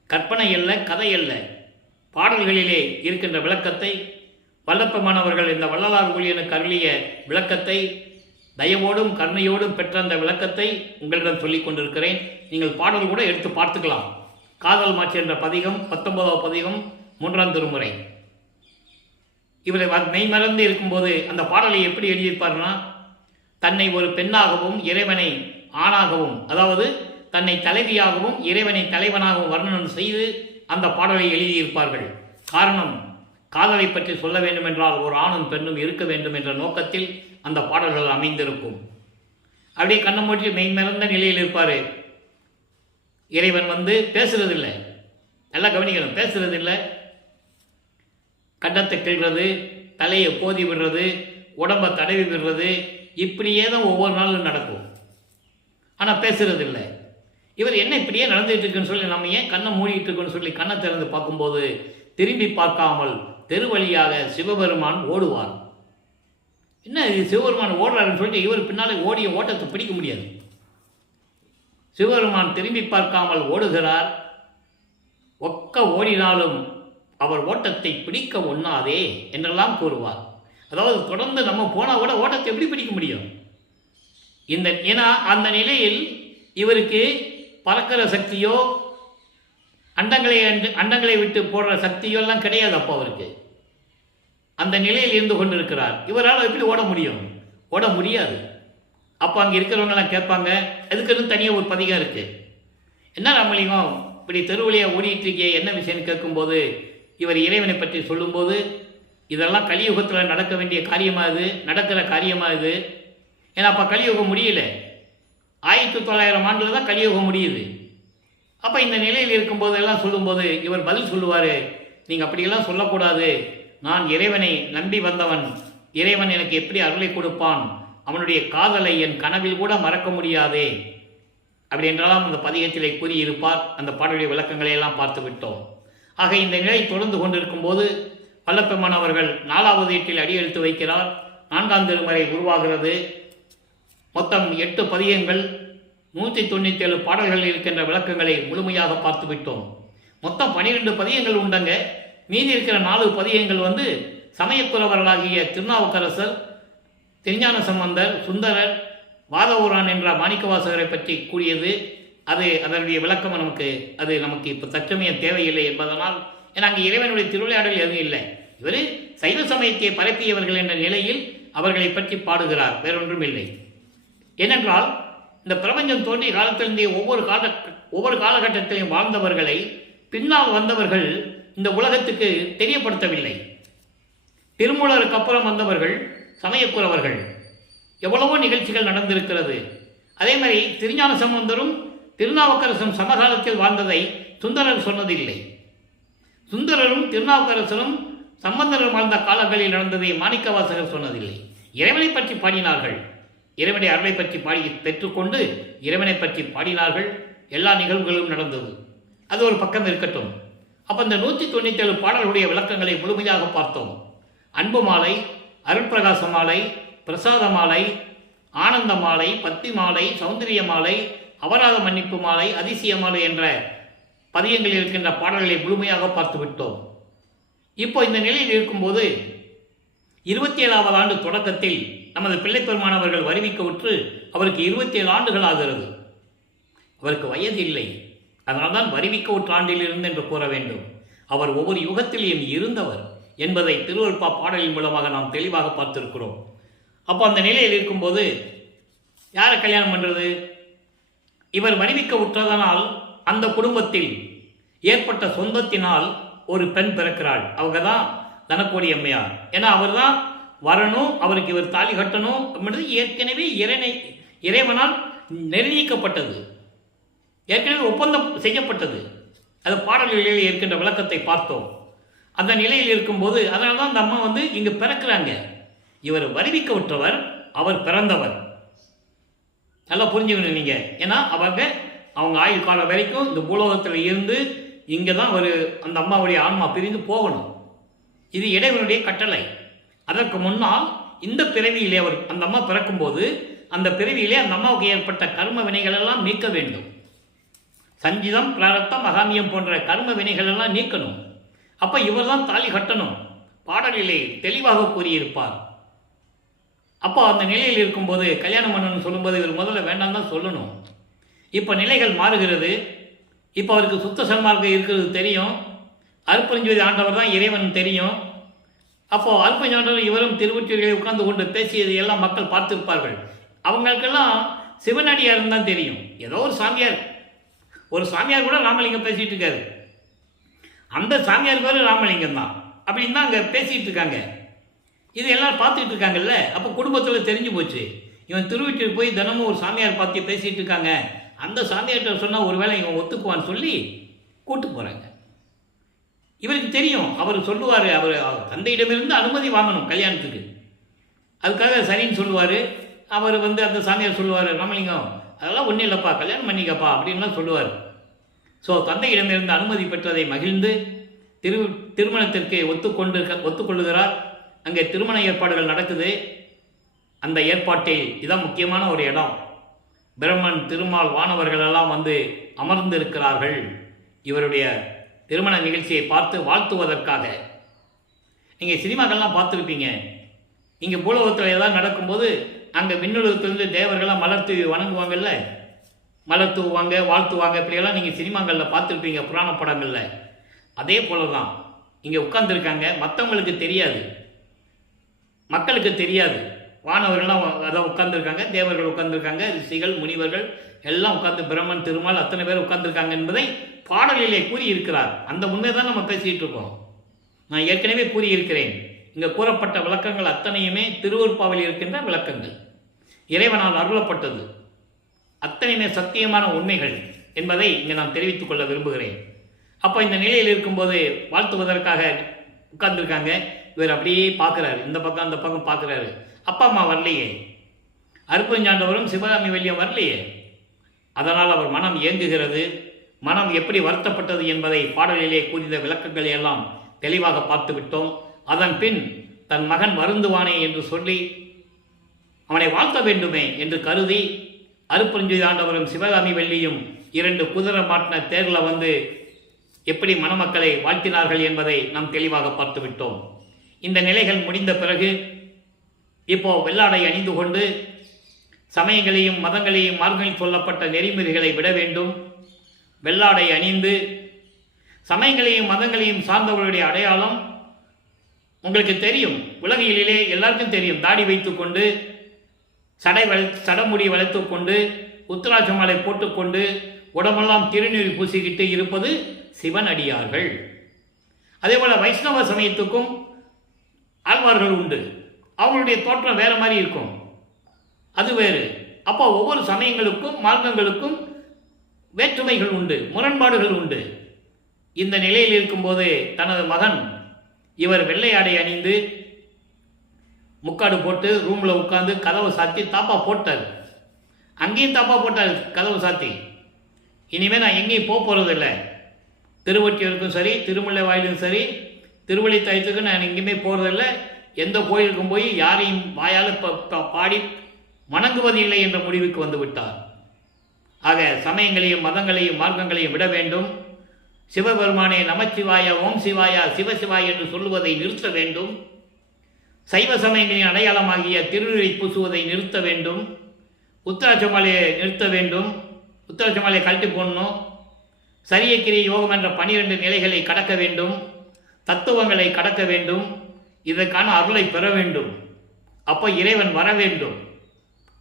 கற்பனை அல்ல, கதை அல்ல. பாடல்களிலே இருக்கின்ற விளக்கத்தை வல்லப்பெருமானவர்கள் இந்த வள்ளலார் ஊழியனுக்கு அருளிய விளக்கத்தை தயவோடும் கருணையோடும் பெற்ற அந்த விளக்கத்தை உங்களிடம் சொல்லிக் கொண்டிருக்கிறேன். நீங்கள் பாடல் கூட எடுத்து பார்த்துக்கலாம். காதல் மாட்சி என்ற பதிகம் 19வது பதிகம் 3ஆம் திருமுறை. இவரை மெய்மறந்து இருக்கும்போது அந்த பாடலை எப்படி எழுதியிருப்பார்னா, தன்னை ஒரு பெண்ணாகவும் இறைவனை ஆணாகவும், அதாவது தன்னை தலைவியாகவும் இறைவனை தலைவனாகவும் வர்ணனம் செய்து அந்த பாடலை எழுதியிருப்பார்கள். காரணம், காதலை பற்றி சொல்ல வேண்டுமென்றால் ஒரு ஆணும் பெண்ணும் இருக்க வேண்டும் என்ற நோக்கத்தில் அந்த பாடல்கள் அமைந்திருக்கும். அப்படியே கண்ணம் மூடி மெய்மறந்த நிலையில் இருப்பார். இறைவன் பேசுறதில்லை, நல்லா கவனிக்கணும், பேசுறதில்லை. கண்டத்தை கிள்றது, தலையை போதி விடுறது, உடம்பை தடவி விடுறது, இப்படியே தான் ஒவ்வொரு நாளும் நடக்கும். ஆனால் பேசுறதில்லை. இவர் என்ன இப்படியே நடந்துகிட்டு இருக்குன்னு சொல்லி நம்ம ஏன் கண்ணை மூடிட்டு இருக்குன்னு சொல்லி கண்ணை திறந்து பார்க்கும்போது திரும்பி பார்க்காமல் தெரு வழியாக சிவபெருமான் ஓடுவார். என்ன இது சிவபெருமான் ஓடுறாருன்னு சொல்லிட்டு இவர் பின்னாலே ஓடிய ஓட்டத்தை பிடிக்க முடியாது. சிவபெருமான் திரும்பி பார்க்காமல் ஓடுகிறார். ஒக்க ஓடினாலும் அவர் ஓட்டத்தை பிடிக்க ஒண்ணாதே என்றெல்லாம் கூறுவார். அதாவது தொடர்ந்து நம்ம போனால் கூட ஓட்டத்தை எப்படி பிடிக்க முடியும்? ஏன்னா அந்த நிலையில் இவருக்கு பறக்கிற சக்தியோ அண்டங்களை விட்டு போடுற சக்தியோ எல்லாம் கிடையாது. அப்போ அவருக்கு அந்த நிலையில் இருந்து கொண்டிருக்கிறார். இவரால் எப்படி ஓட முடியும்? ஓட முடியாது. அப்போ அங்கே இருக்கிறவங்கெல்லாம் கேட்பாங்க, அதுக்குன்னு தனியாக ஒரு பதிகம் இருக்கு. என்ன ராமலிங்கம் இப்படி தெருவழியாக ஓடிட்டு இருக்கே, என்ன விஷயம்னு கேட்கும்போது இவர் இறைவனை பற்றி சொல்லும்போது, இதெல்லாம் கலியுகத்தில் நடக்க வேண்டிய காரியமாக இது, நடக்கிற காரியமாக இது. ஏன்னா அப்போ கலியுகம் முடியல, 1900 ஆண்டில் தான் கலியுகம் முடியுது. அப்போ இந்த நிலையில் இருக்கும்போது எல்லாம் சொல்லும்போது இவர் பதில் சொல்லுவார், நீங்கள் அப்படியெல்லாம் சொல்லக்கூடாது, நான் இறைவனை நம்பி வந்தவன், இறைவன் எனக்கு எப்படி அருளை கொடுப்பான், அவனுடைய காதலை என் கனவில் கூட மறக்க முடியாதே அப்படி என்றெல்லாம் அந்த பதிகத்திலே கூறியிருப்பார். அந்த பாடலுடைய விளக்கங்களை எல்லாம் பார்த்து விட்டோம். ஆக இந்த நிலை தொடர்ந்து கொண்டிருக்கும் போது வல்லப்பெருமான் அவர்கள் 4வது ஏட்டில் அடியெடுத்து வைக்கிறார். 4ஆம் திருமுறை உருவாகிறது. மொத்தம் 8 பதிகங்கள், 197 பாடல்கள் இருக்கின்ற விளக்கங்களை முழுமையாக பார்த்து விட்டோம். மொத்தம் 12 பதிகங்கள் உண்டங்க. மீதி இருக்கிற 4 பதிகங்கள் சமயக்குறவர்களாகிய திருநாவுக்கரசர், திருஞான சம்பந்தர், சுந்தரர், வாதவூரான் என்ற மாணிக்கவாசகரை பற்றி கூறியது. அதனுடைய விளக்கம் நமக்கு இப்போ தற்சமயம் தேவையில்லை என்பதனால், ஏன்னா அங்கே இறைவனுடைய திருவிளையாடல் எதுவும் இல்லை. இவர் சைவ சமயத்தை பரப்பியவர்கள் என்ற நிலையில் அவர்களை பற்றி பாடுகிறார், வேறொன்றும் இல்லை. ஏனென்றால் இந்த பிரபஞ்சம் தோன்றிய காலத்திலிருந்தே ஒவ்வொரு காலகட்டத்திலையும் வாழ்ந்தவர்களை பின்னால் வந்தவர்கள் இந்த உலகத்துக்கு தெரியப்படுத்தவில்லை. திருமூலருக்கு அப்புறம் வந்தவர்கள் சமயக்குறவர்கள். எவ்வளவோ நிகழ்ச்சிகள் நடந்திருக்கிறது. அதே மாதிரி திருஞான சம்பந்தரும் திருநாவுக்கரசரும் சமகாலத்தில் வாழ்ந்ததை சுந்தரர் சொன்னதில்லை. சுந்தரரும் திருநாவுக்கரசரும் சம்பந்தரும் வாழ்ந்த காலங்களில் நடந்ததை மாணிக்கவாசகர் சொன்னதில்லை. இறைவனை பற்றி பாடினார்கள், இறைவனுடைய அருளை பற்றி பாடி பெற்றுக்கொண்டு இறைவனை பற்றி பாடினார்கள். எல்லா நிகழ்வுகளும் நடந்தது. அது ஒரு பக்கம் இருக்கட்டும். அப்போ இந்த 197 பாடல்களுடைய விளக்கங்களை முழுமையாக பார்த்தோம். அன்பு மாலை, அருட்பிரகாச மாலை, பிரசாத மாலை, ஆனந்த மாலை, பக்தி மாலை, சௌந்தரிய மாலை, அபராத மன்னிப்பு மாலை, அதிசய மாலை என்ற பதியங்களில் இருக்கின்ற பாடல்களை முழுமையாக பார்த்து விட்டோம். இப்போ இந்த நிலையில் இருக்கும்போது 27வது ஆண்டு தொடக்கத்தில் நமது பிள்ளைப்பெருமானவர்கள் வருவிக்க உற்று அவருக்கு 27 ஆண்டுகள் ஆகிறது. அவருக்கு வயது இல்லை, அதனால்தான் வருவிக்க உற்ற ஆண்டில் இருந்து என்று கூற வேண்டும். அவர் ஒவ்வொரு யுகத்திலேயும் இருந்தவர் என்பதை திருவருட்பா பாடலின் மூலமாக நாம் தெளிவாக பார்த்திருக்கிறோம். அப்போ அந்த நிலையில் இருக்கும்போது யாரை கல்யாணம் பண்ணுறது? இவர் வருவிக்க உற்றதனால் அந்த குடும்பத்தில் ஏற்பட்ட சொந்தத்தினால் ஒரு பெண் பிறக்கிறாள். அவங்க தான் தனக்கோடி அம்மையார். ஏன்னா அவர் தான் வரணும், அவருக்கு இவர் தாலி கட்டணும் அப்படின்றது ஏற்கனவே இறைவனால் நிர்ணயிக்கப்பட்டது, ஏற்கனவே ஒப்பந்தம் செய்யப்பட்டது. அது பாடல்களில் இருக்கின்ற விளக்கத்தை பார்த்தோம். அந்த நிலையில் இருக்கும்போது அதனால தான் அந்த அம்மா இங்கே பிறக்கிறாங்க. இவர் வருவிக்க விட்டவர், அவர் பிறந்தவர். நல்லா புரிஞ்சுக்கணும் நீங்கள். ஏன்னா அவங்க ஆயுள் காலம் வரைக்கும் இந்த பூலோகத்தில் இருந்து இங்கே தான் அந்த அம்மாவுடைய ஆன்மா பிரிந்து போகணும். இது இறைவனுடைய கட்டளை. அதற்கு முன்னால் இந்த பிறவியிலே அந்த அம்மா பிறக்கும்போது அந்த பிறவியிலே அந்த அம்மாவுக்கு ஏற்பட்ட கர்ம வினைகள் எல்லாம் நீக்க வேண்டும். சஞ்சிதம், பிராரத்தம், அகாமியம் போன்ற கர்ம வினைகள் எல்லாம் நீக்கணும். அப்போ இவர் தான் தாலி கட்டணும். பாடலிலே தெளிவாக கூறியிருப்பார். அப்போ அந்த நிலையில் இருக்கும்போது கல்யாணம் பண்ணணும்னு சொல்லும்போது இவர் முதல்ல வேண்டாம் தான் சொல்லணும். இப்போ நிலைகள் மாறுகிறது. இப்போ அவருக்கு சுத்த சன்மார்க்கம் இருக்கிறது தெரியும். அருட்பெருஞ்சோதி ஆண்டவர் தான் இறைவன் தெரியும். அப்போது அருட்பெருஞ்சாண்டவர் இவரும் திருவொற்றியூரிலே உட்கார்ந்து கொண்டு பேசியது எல்லாம் மக்கள் பார்த்துருப்பார்கள். அவங்களுக்கெல்லாம் சிவனடியார் தான் தெரியும். ஏதோ ஒரு சாமியார் கூட ராமலிங்கம் பேசிகிட்டு இருக்காரு. அந்த சாமியார் பேர் ராமலிங்கம் தான் அப்படின்னு தான் அங்கே பேசிகிட்டு இருக்காங்க. இது எல்லோரும் பார்த்துக்கிட்டு இருக்காங்கல்ல. அப்போ குடும்பத்தில் தெரிஞ்சு போச்சு. இவன் திருவொற்றியூர் போய் தினமும் ஒரு சாமியார் பார்த்து பேசிகிட்டு இருக்காங்க. அந்த சாமியார்கிட்ட சொன்னால் ஒருவேளை இவன் ஒத்துக்குவான்னு சொல்லி கூட்டு போகிறாங்க. இவருக்கு தெரியும், அவர் சொல்லுவார், அவர் தந்தையிடமிருந்து அனுமதி வாங்கணும் கல்யாணத்துக்கு. அதுக்காக சரின்னு சொல்லுவார். அவர் அந்த சாமியார் சொல்லுவார், ராமலிங்கம் அதெல்லாம் ஒன்றும் இல்லைப்பா, கல்யாணம் பண்ணிக்கப்பா அப்படின்லாம் சொல்லுவார். ஸோ தந்தையிடமிருந்து அனுமதி பெற்றதை மகிழ்ந்து திருமணத்திற்கு ஒத்துக்கொள்ளுகிறார். அங்கே திருமண ஏற்பாடுகள் நடக்குது. அந்த ஏற்பாட்டில் இதான் முக்கியமான ஒரு இடம். பிரம்மன், திருமால், வானவர்கள் எல்லாம் அமர்ந்திருக்கிறார்கள் இவருடைய திருமண நிகழ்ச்சியை பார்த்து வாழ்த்துவதற்காக. நீங்கள் சினிமாக்கள்லாம் பார்த்துருப்பீங்க. இங்கே பூலோகத்தில் ஏதாவது நடக்கும்போது அங்கே விண்ணுலகத்திலிருந்து தேவர்கள்லாம் மலர் தூவி வணங்குவாங்கல்ல, மலர் தூவாங்க, வாழ்த்துவாங்க. இப்படியெல்லாம் நீங்கள் சினிமாக்களில் பார்த்துருப்பீங்க, புராண படங்களில். அதே போல தான் இங்கே உட்கார்ந்துருக்காங்க. மற்றவங்களுக்கு தெரியாது, மக்களுக்கு தெரியாது. வானவர்கள்லாம் அதான் உட்கார்ந்துருக்காங்க, தேவர்கள் உட்கார்ந்துருக்காங்க, ரிஷிகள், முனிவர்கள் எல்லாம் உட்கார்ந்து, பிரம்மன், திருமால் அத்தனை பேர் உட்கார்ந்துருக்காங்க என்பதை பாடலிலே கூறியிருக்கிறார். அந்த உண்மை தான் நம்ம பேசிகிட்டு இருக்கோம். நான் ஏற்கனவே கூறியிருக்கிறேன். இங்கே கூறப்பட்ட விளக்கங்கள் அத்தனையுமே திருவருட்பாவில் இருக்கின்ற விளக்கங்கள், இறைவனால் அருளப்பட்டது, அத்தனையுமே சத்தியமான உண்மைகள் என்பதை இங்கே நான் தெரிவித்துக் கொள்ள விரும்புகிறேன். அப்போ இந்த நிலையில் இருக்கும்போது வாழ்த்துவதற்காக உட்கார்ந்துருக்காங்க. இவர் அப்படியே பார்க்குறாரு, இந்த பக்கம் அந்த பக்கம் பார்க்குறாரு. அப்பா அம்மா வரலையே, அருட்பெருஞ்சாண்டவரும் சிவகாமி வள்ளியும் வரலையே. அதனால் அவர் மனம் இயங்குகிறது. மனம் எப்படி வருத்தப்பட்டது என்பதை பாடலிலே கூறிய விளக்கங்களை எல்லாம் தெளிவாக பார்த்து விட்டோம். அதன் பின் தன் மகன் வருந்துவானே என்று சொல்லி அவனை வாழ்த்த வேண்டுமே என்று கருதி அருட்பெருஞ்சோதி ஆண்டவரும் சிவகாமி வள்ளியும் 2 குதிரை மாட்டின தேரில் எப்படி மணமக்களை வாழ்த்தினார்கள் என்பதை நாம் தெளிவாக பார்த்து விட்டோம். இந்த நிலைகள் முடிந்த பிறகு இப்போ வெள்ளாடை அணிந்து கொண்டு சமயங்களையும் மதங்களையும் மார்க்கங்களில் சொல்லப்பட்ட நெறிமுறைகளை விட வேண்டும். வெள்ளாடை அணிந்து சமயங்களையும் மதங்களையும் சார்ந்தவர்களுடைய அடையாளம் உங்களுக்கு தெரியும், உலகிலே எல்லாருக்கும் தெரியும். தாடி வைத்துக்கொண்டு சடமுடி வளைத்து கொண்டு உத்தராட்ச மாலை போட்டுக்கொண்டு உடம்பெல்லாம் திருநீர் பூசிக்கிட்டு இருப்பது சிவன் அடியார்கள். அதே போல் வைஷ்ணவ சமயத்துக்கும் ஆழ்வார்கள் உண்டு. அவங்களுடைய தோற்றம் வேறு மாதிரி இருக்கும், அது வேறு. அப்போ ஒவ்வொரு சமயங்களுக்கும் மார்க்கங்களுக்கும் வேற்றுமைகள் உண்டு, முரண்பாடுகள் உண்டு. இந்த நிலையில் இருக்கும்போது தனது மகன் இவர் வெள்ளை ஆடை அணிந்து முக்காடு போட்டு ரூமில் உட்காந்து கதவை சாத்தி தாப்பா போட்டார். அங்கேயும் தாப்பா போட்டார் கதவை சாத்தி. இனிமேல் நான் எங்கேயும் போகிறதில்லை, திருவொற்றியூருக்கும் சரி, திருமுல்லை வாயிலும் சரி, திருவள்ளித்தாயத்துக்கு நான் எங்கேயுமே போகிறதில்ல, எந்த கோயிலுக்கும் போய் யாரையும் வாயால் பாடி வணங்குவதில்லை என்ற முடிவுக்கு வந்து விட்டார். ஆக சமயங்களையும் மதங்களையும் மார்க்கங்களையும் விட வேண்டும். சிவபெருமானே நமச்சிவாய, ஓம் சிவாயா, சிவசிவாய் என்று சொல்லுவதை நிறுத்த வேண்டும். சைவ சமயங்களின் அடையாளமாகிய திருநீரை பூசுவதை நிறுத்த வேண்டும். உத்தராட்ச மாலையை நிறுத்த வேண்டும். உத்தராட்ச மாலையை கழட்டி போடணும். சரியக்கிரி யோகம் என்ற 12 நிலைகளை கடக்க வேண்டும். தத்துவங்களை கடக்க வேண்டும். இதற்கான அருளை பெற வேண்டும். அப்போ இறைவன் வர வேண்டும்.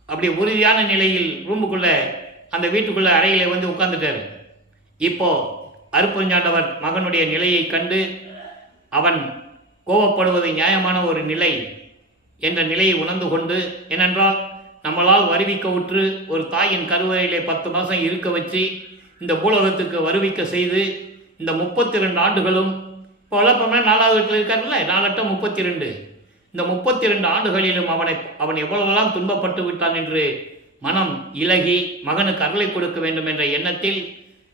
அப்படி உறுதியான நிலையில் ரூமுக்குள்ள, அந்த வீட்டுக்குள்ள அறையில் வந்து உட்கார்ந்துட்டார். இப்போ அருட்பெருஞ்சாண்டவர் மகனுடைய நிலையை கண்டு அவன் கோபப்படுவது நியாயமான ஒரு நிலை என்ற நிலையை உணர்ந்து கொண்டு, ஏனென்றால் நம்மளால் வருவிக்க உற்று ஒரு தாயின் கருவறையிலே 10 மாதம் இருக்க வச்சு இந்த பூலோகத்துக்கு வருவிக்க செய்து இந்த 32 ஆண்டுகளும், இப்போ வளர்ப்போம்னா 4வது வீட்டில் இருக்காருல்ல, 4 32, இந்த 32 ஆண்டுகளிலும் அவன் எவ்வளவெல்லாம் துன்பப்பட்டு விட்டான் என்று மனம் இலகி மகனுக்கு அருளை கொடுக்க வேண்டும் என்ற எண்ணத்தில்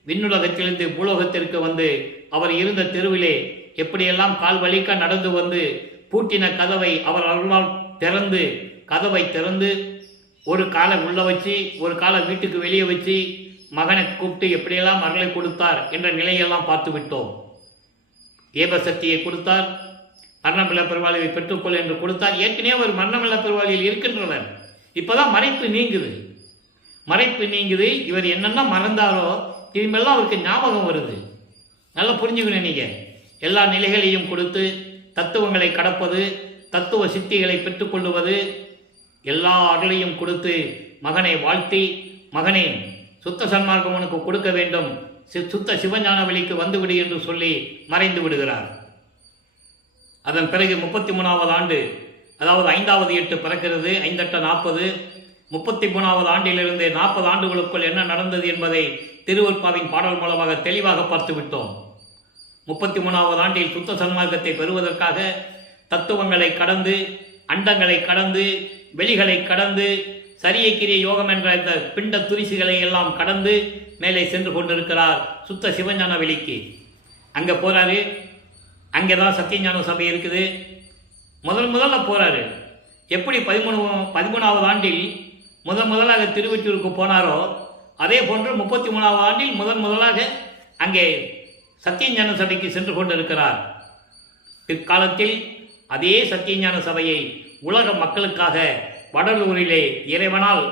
விண்ணுலகத்திலிருந்து பூலோகத்திற்கு வந்து அவர் இருந்த தெருவிலே எப்படியெல்லாம் கால் வலிக்க நடந்து வந்து பூட்டின கதவை அவர் அருளால் திறந்து, கதவை திறந்து ஒரு காலை உள்ள வச்சு ஒரு காலை வீட்டுக்கு வெளியே வச்சு மகனை கூப்பிட்டு எப்படியெல்லாம் அருளை கொடுத்தார் என்ற நிலையெல்லாம் பார்த்து விட்டோம். ஏபசக்தியை கொடுத்தார், மரணமில்லா பெருவாளியை பெற்றுக்கொள் என்று கொடுத்தார். ஏற்கனவே ஒரு மரணமில்லா பெருவாளியில் இருக்கின்றனர். இப்போதான் மறைப்பு நீங்குது. மறைப்பு நீங்குது. இவர் என்னென்ன மறந்தாரோ திரும்பெல்லாம் அவருக்கு ஞாபகம் வருது. நல்லா புரிஞ்சுக்கணும். நீங்கள் எல்லா நிலைகளையும் கொடுத்து தத்துவங்களை கடப்பது, தத்துவ சித்திகளை பெற்றுக்கொள்வது, எல்லா அருளையும் கொடுத்து மகனை வாழ்த்தி, மகனே சுத்த சன்மார்க்கம் உனக்கு கொடுக்க வேண்டும், சுத்த சிவஞான வழிக்கு வந்துவிடு என்று சொல்லி மறைந்து விடுகிறார். அதன் பிறகு 33வது ஆண்டு, அதாவது 5வது 8 பிறக்கிறது. 5 8 40. 33வது ஆண்டிலிருந்து 40 ஆண்டுகளுக்குள் என்ன நடந்தது என்பதை திருவருட்பாவின் பாடல் மூலமாக தெளிவாக பார்த்து விட்டோம். 33வது ஆண்டில் சுத்த சன்மார்க்கத்தை பெறுவதற்காக தத்துவங்களை கடந்து, அண்டங்களை கடந்து, வெளிகளை கடந்து, சரியக்கிரிய யோகம் என்ற இந்த பிண்ட துரிசிகளை எல்லாம் கடந்து மேலே சென்று கொண்டிருக்கிறார் சுத்த சிவஞான வெளிக்கு. அங்கே போகிறாரு. அங்கே தான் சத்தியஞான சபை இருக்குது. முதல்ல போகிறாரு. எப்படி 13வது ஆண்டில் முதலாக திருவொற்றியூருக்கு போனாரோ அதே போன்று 33வது ஆண்டில் முதலாக அங்கே சத்தியஞான சபைக்கு சென்று கொண்டிருக்கிறார். பிற்காலத்தில் அதே சத்தியஞான சபையை உலக மக்களுக்காக வடலூரிலே இறைவனால்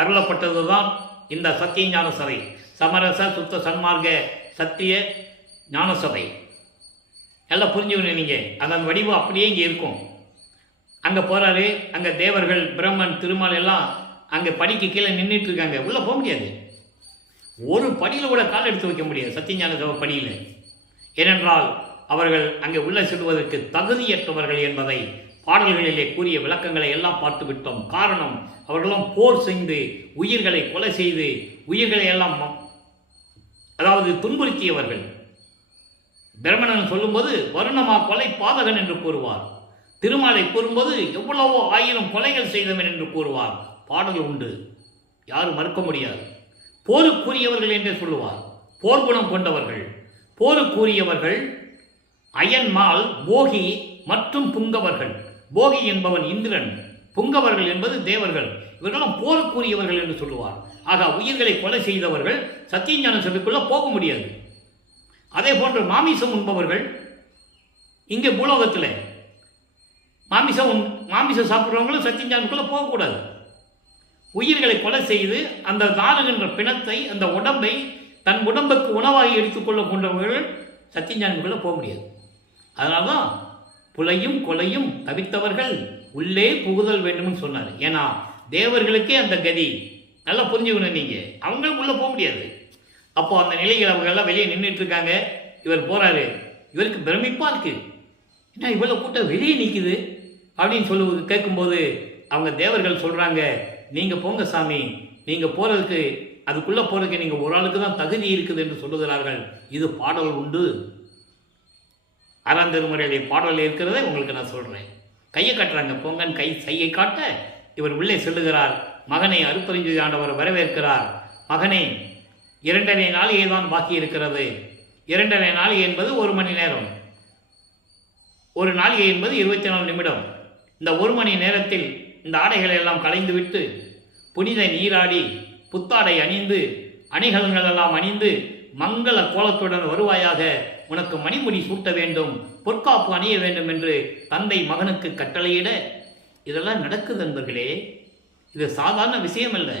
அருளப்பட்டதுதான் இந்த சத்தியஞான சபை. சமரச சுத்த சன்மார்க்க சத்திய ஞான சபை. எல்லாம் புரிஞ்சுக்கணும். நீங்கள் அதன் வடிவு அப்படியே இங்கே இருக்கும். அங்கே போகிறாரு. அங்கே தேவர்கள், பிரம்மன், திருமால் எல்லாம் அங்கே படிக்கு கீழே நின்றுட்டு இருக்காங்க. உள்ளே போக முடியாது. ஒரு படியில் கூட கால் எடுத்து வைக்க முடியாது சத்தியஞான சபை படியில். ஏனென்றால் அவர்கள் அங்கே உள்ளே செல்வதற்கு தகுதியற்றவர்கள் என்பதை பாடல்களிலே கூறிய விளக்கங்களை எல்லாம் பார்த்து விட்டோம். காரணம், அவர்களும் போர் செய்து உயிர்களை கொலை செய்து உயிர்களை எல்லாம் அதாவது துன்புறுத்தியவர்கள். பிரம்மணன் சொல்லும்போது வருணமா கொலை பாதகன் என்று கூறுவார். திருமாலை கூறும்போது எவ்வளவோ 1000 கொலைகள் செய்தவன் என்று கூறுவார். பாடல் உண்டு, யாரும் மறுக்க முடியாது. போருக்குரியவர்கள் என்றே சொல்லுவார். போர்க்குணம் கொண்டவர்கள், போருக்குரியவர்கள் அயன்மால், போகி மற்றும் புங்கவர்கள். போகி என்பவன் இந்திரன், புங்கவர்கள் என்பது தேவர்கள். இவர்களும் போருக்குரியவர்கள் என்று சொல்லுவார். ஆக உயிர்களை கொலை செய்தவர்கள் சத்தியஞான சபைக்குள்ள போக முடியாது. அதே போன்று மாமிசம் உண்பவர்கள் இங்கே பூலோகத்தில் மாமிசம் சாப்பிட்றவங்களும் சத்தியஞானத்துக்குள்ள போகக்கூடாது. உயிர்களை கொலை செய்து அந்த தானுகின்ற பிணத்தை, அந்த உடம்பை தன் உடம்புக்கு உணவாக எடுத்துக்கொள்ள கொண்டவர்கள் சத்தியஞானத்துக்குள்ள போக முடியாது. அதனால்தான் புலையும் கொலையும் தவித்தவர்கள் உள்ளே புகுதல் வேண்டும்னு சொன்னார். ஏன்னா தேவர்களுக்கே அந்த கதி. நல்லா புரிஞ்சுக்கணும். நீங்கள் அவங்களுக்குள்ளே போக முடியாது. அப்போ அந்த நிலையில் அவங்கெல்லாம் வெளியே நின்றுட்டு இருக்காங்க. இவர் போகிறாரு. இவருக்கு பிரமிப்பாக இருக்குது. ஏன்னா இவ்வளோ கூட்டம் வெளியே நிற்குது அப்படின்னு சொல்லுவது கேட்கும்போது அவங்க தேவர்கள் சொல்கிறாங்க, நீங்கள் போங்க சாமி, நீங்கள் போகிறதுக்கு, அதுக்குள்ளே போகிறதுக்கு நீங்கள் ஒரு ஆளுக்கு தான் தகுதி இருக்குது என்று சொல்லுகிறார்கள். இது பாடல் உண்டு. 6ஆம் திருமுறையிலே பாடல் இருக்கிறதை உங்களுக்கு நான் சொல்கிறேன். கையை காட்டுறாங்க. போங்கன்னு கையை காட்ட இவர் உள்ளே செல்லுகிறார். மகனை அருட்பெருஞ்சாண்டவர் வரவேற்கிறார். மகனே, 2.5 நாளிகை தான் பாக்கி இருக்கிறது. 2½ நாளிகை என்பது 1 மணி நேரம். ஒரு நாளிகை என்பது 24 நிமிடம். இந்த 1 மணி நேரத்தில் இந்த ஆடைகளை எல்லாம் களைந்துவிட்டு புனித நீராடி புத்தாடை அணிந்து அணிகலன்கள் எல்லாம் அணிந்து மங்கள கோலத்துடன் வருவாயாக, உனக்கு மணிமுடி சூட்ட வேண்டும், பொற்காப்பு அணிய வேண்டும் என்று தந்தை மகனுக்கு கட்டளையிட இதெல்லாம் நடக்குது நண்பர்களே. இது சாதாரண விஷயம் அல்ல.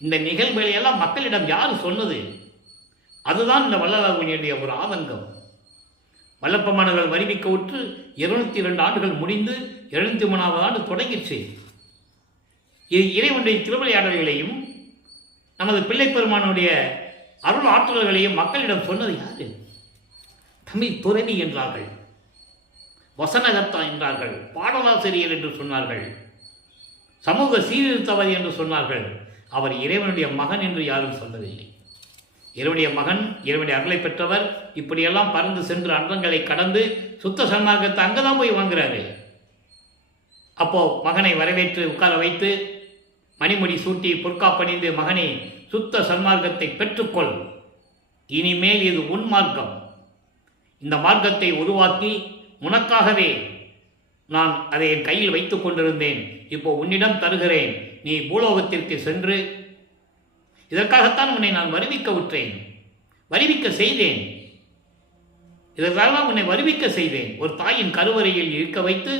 இந்த நிகழ்வுகளையெல்லாம் மக்களிடம் யார் சொன்னது? அதுதான் இந்த வள்ளலாருடைய ஒரு ஆதங்கம். வல்லப்ப மன்னர்கள் வருவிக்க உற்று 202 ஆண்டுகள் முடிந்து 73வது ஆண்டு தொடங்கிற்று. இது இறைவனுடைய திருவிளையாடல்களையும் நமது பிள்ளைப்பெருமானுடைய அருள் ஆற்றல்களையும் மக்களிடம் சொன்னது யாரு? தமிழ் துறவி என்றார்கள், வசனகர்த்தா என்றார்கள், பாடலாசிரியர் என்று சொன்னார்கள், சமூக சீர்திருத்தவாதி என்று சொன்னார்கள். அவர் இறைவனுடைய மகன் என்று யாரும் சொல்லவில்லை. இறைவனுடைய மகன், இறைவனுடைய அருளை பெற்றவர், இப்படியெல்லாம் பறந்து சென்று அண்டங்களை கடந்து சுத்த சன்மார்க்கத்தை அங்கதான் போய் வாங்குறாரு. அப்போ மகனை வரவேற்று உட்கார வைத்து மணிமுடி சூட்டி பொற்காப்பணிந்து, மகனை சுத்த சன்மார்க்கத்தை பெற்றுக்கொள், இனிமேல் இது உன் மார்க்கம், இந்த மார்க்கத்தை உருவாக்கி உனக்காகவே நான் அதை என் கையில் வைத்துக் கொண்டிருந்தேன், இப்போ உன்னிடம் தருகிறேன், நீ பூலோகத்திற்கு சென்று, இதற்காகத்தான் உன்னை நான் வருவிக்க விட்டேன், வருவிக்க செய்தேன், இதற்காக உன்னை வருவிக்க செய்தேன். ஒரு தாயின் கருவறையில் இருக்க வைத்து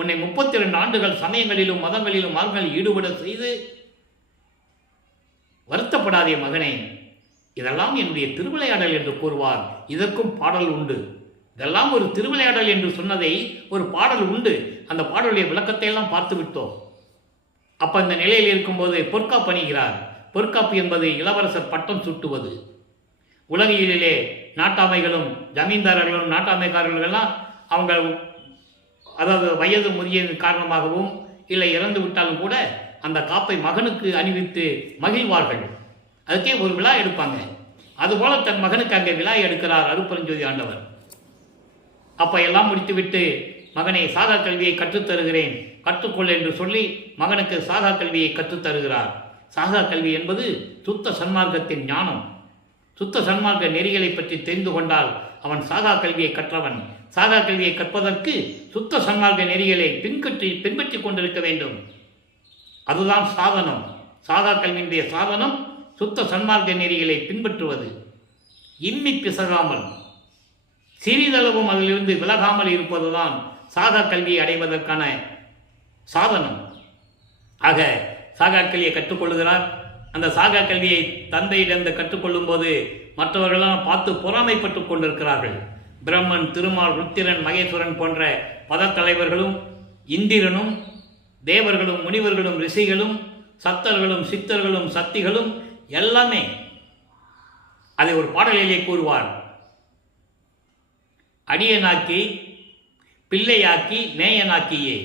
உன்னை 32 ஆண்டுகள் சமயங்களிலும் மதங்களிலும் மார்களில் ஈடுபட செய்து, வருத்தப்படாதே மகனே, இதெல்லாம் என்னுடைய திருவிளையாடல் என்று கூறுவார். இதற்கும் பாடல் உண்டு. இதெல்லாம் ஒரு திருவிளையாடல் என்று சொன்னதை ஒரு பாடல் உண்டு. அந்த பாடலுடைய விளக்கத்தை எல்லாம் பார்த்து விட்டோம். அப்ப இந்த நிலையில் இருக்கும்போது பொற்காப்பு அணிகிறார். பொற்காப்பு என்பது இளவரசர் பட்டம் சுட்டுவது. உலகிலே நாட்டாமைகளும் ஜமீன்தாரர்களும் நாட்டாமைக்காரர்களெல்லாம் அவங்க அதாவது வயது முதியது காரணமாகவும் இல்லை இறந்து விட்டாலும் கூட அந்த காப்பை மகனுக்கு அணிவித்து மகிழ்வார்கள். அதுக்கே ஒரு விழா எடுப்பாங்க. அதுபோல தன் மகனுக்கு அங்கே விழா எடுக்கிறார் அருட்பெருஞ்சோதி ஆண்டவர். அப்ப எல்லாம் முடித்துவிட்டு, மகனை சாகா கல்வியை கற்றுத்தருகிறேன், கற்றுக்கொள் என்று சொல்லி மகனுக்கு சாகா கல்வியை கற்றுத்தருகிறார். சாகா கல்வி என்பது சுத்த சன்மார்க்கத்தின் ஞானம். சுத்த சன்மார்க்க நெறிகளை பற்றி தெரிந்து கொண்டால் அவன் சாகா கல்வியை கற்றவன். சாகா கல்வியை கற்பதற்கு சுத்த சன்மார்க்க நெறிகளை பின்பற்றி கொண்டிருக்க வேண்டும். அதுதான் சாதனம். சாகா கல்வியினுடைய சாதனம் சுத்த சன்மார்க்க நெறிகளை பின்பற்றுவது. இம்மி பிசகாமல் சிறிதளவும் அதிலிருந்து விலகாமல் இருப்பதுதான் சாகா கல்வியை அடைவதற்கான சாதனம். ஆக சாகா கல்வியை கற்றுக்கொள்கிறார். அந்த சாகா கல்வியை தந்தையிடந்து கற்றுக்கொள்ளும் போது மற்றவர்களெல்லாம் பார்த்து பொறாமைப்பட்டு கொண்டிருக்கிறார்கள். பிரம்மன், திருமால், ருத்திரன், மகேஸ்வரன் போன்ற பதத்தலைவர்களும் இந்திரனும் தேவர்களும் முனிவர்களும் ரிஷிகளும் சத்தர்களும் சித்தர்களும் சக்திகளும் எல்லாமே அதை ஒரு பாடலிலே கூறுவார். அடியனாக்கி பிள்ளையாக்கி நேயனாக்கியே,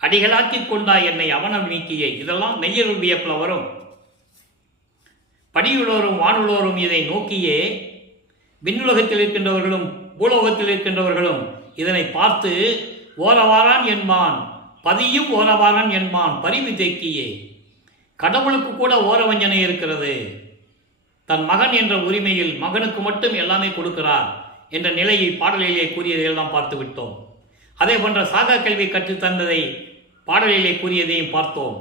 அடிகளாக்கி கொண்டாய் என்னை அவனம் நீக்கியே. இதெல்லாம் நெய்யருள் வியப்பில் வரும். படியுள்ளோரும் வானுள்ளோரும் இதை நோக்கியே, விண்ணுலகத்தில் இருக்கின்றவர்களும் பூலோகத்தில் இருக்கின்றவர்களும் இதனை பார்த்து ஓரவாரான் என்பான், பதியும் ஓரவாரான் என்பான் பரிவு தேக்கியே. கடவுளுக்கு கூட ஓரவஞ்சனை இருக்கிறது. தன் மகன் என்ற உரிமையில் மகனுக்கு மட்டும் எல்லாமே கொடுக்கிறார் என்ற நிலையை பாடலிலே கூறியதையெல்லாம் பார்த்து விட்டோம். அதே போன்ற சாகா கல்வி கற்றுத்தந்ததை பாடலிலே கூறியதையும் பார்த்தோம்.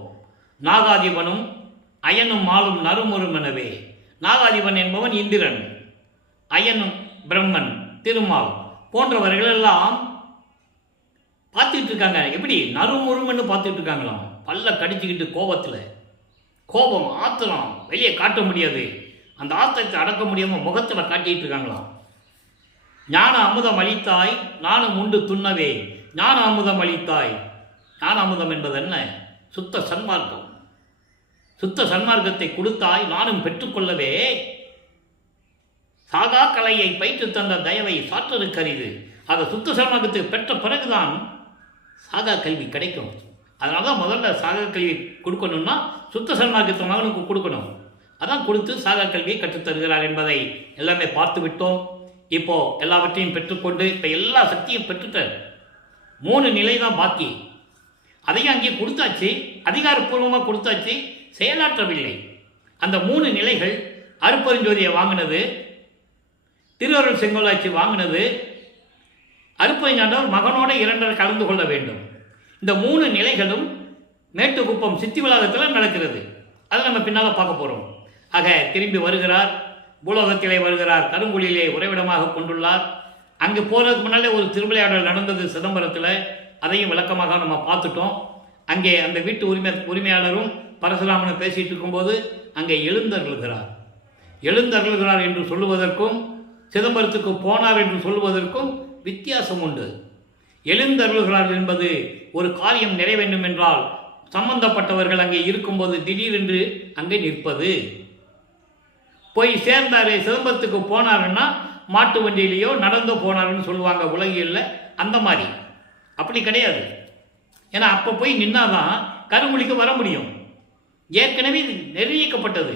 நாகாதிபனும் அயனும் மாலும் நறுமுறும் எனவே. நாகாதிபன் என்பவன் இந்திரன், அயனும் பிரம்மன், திருமால் போன்றவர்கள் எல்லாம் பார்த்துக்கிட்டு இருக்காங்க. எப்படி நறுமுறும்னு பார்த்துட்டு இருக்காங்களாம். பல்ல கடிச்சுக்கிட்டு கோபத்தில், கோபம் ஆத்திரம் வெளியே காட்ட முடியாது, அந்த ஆத்திரத்தை அடக்க முடியாமல் முகத்தில் காட்டிட்டு இருக்காங்களாம். ஞான அமுதம் அளித்தாய் நானும் உண்டு துண்ணவே, ஞான அமுதம் அளித்தாய். ஞான அமுதம் என்பது என்ன? சுத்த சன்மார்க்கம். சுத்த சன்மார்க்கத்தை கொடுத்தாய், நானும் பெற்றுக்கொள்ளவே. சாகா கலையை பயிற்று தந்த தயவை சாற்றது கரிது. அதை சுத்த சன்மார்க்கத்தை பெற்ற பிறகுதான் சாகா கல்வி கிடைக்கும். அதனால தான் முதல்ல சாகா கல்வி கொடுக்கணும்னா சுத்த சன்மார்க்கத்தை மகனுக்கு கொடுக்கணும். அதான் கொடுத்து சாகா கல்வியை கற்றுத்தருகிறார் என்பதை எல்லாமே பார்த்து விட்டோம். இப்போ எல்லாவற்றையும் பெற்றுக்கொண்டு இப்போ எல்லா சக்தியும் பெற்றுட்டார். 3 நிலை தான் பாக்கி. அதையும் அங்கேயே கொடுத்தாச்சு, அதிகாரப்பூர்வமாக கொடுத்தாச்சு, செயலாற்றவில்லை. அந்த 3 நிலைகள் அருட்பெருஞ்சோதியை வாங்கினது திருவருள் செங்கோலாட்சி வாங்கினது அருப்பஞ்சாண்டவர் மகனோட 2 கலந்து கொள்ள வேண்டும். இந்த 3 நிலைகளும் மேட்டுக்குப்பம் சித்தி வளாகத்தில் நடக்கிறது. அதை நம்ம பின்னால் பார்க்க போகிறோம். ஆக திரும்பி வருகிறார், பூலோகத்திலே வருகிறார், கருங்குழியிலே உறைவிடமாக கொண்டுள்ளார். அங்கே போகிறதுக்கு முன்னாலே ஒரு திருவிளையாடல் நடந்தது சிதம்பரத்தில், அதையும் விளக்கமாக நம்ம பார்த்துட்டோம். அங்கே அந்த வீட்டு உரிமையாளரும் பரசுராமனும் பேசிகிட்டு இருக்கும்போது அங்கே எழுந்தருளுகிறார் என்று சொல்லுவதற்கும் சிதம்பரத்துக்கு போனார் என்று சொல்லுவதற்கும் வித்தியாசம் உண்டு. எழுந்தருளுகிறார் என்பது ஒரு காரியம் நிறைவேண்டும் என்றால் சம்பந்தப்பட்டவர்கள் அங்கே இருக்கும்போது திடீரென்று அங்கே நிற்பது. போய் சேர்ந்தாரு, சிதம்பரத்துக்கு போனாருன்னா மாட்டு வண்டியிலேயோ நடந்து போனாருன்னு சொல்லுவாங்க உலகியல்ல. அந்த மாதிரி அப்படி கிடையாது. ஏன்னா அப்போ போய் நின்னாதான் கருங்குழிக்கு வர முடியும். ஏற்கனவே நிர்ணயிக்கப்பட்டது,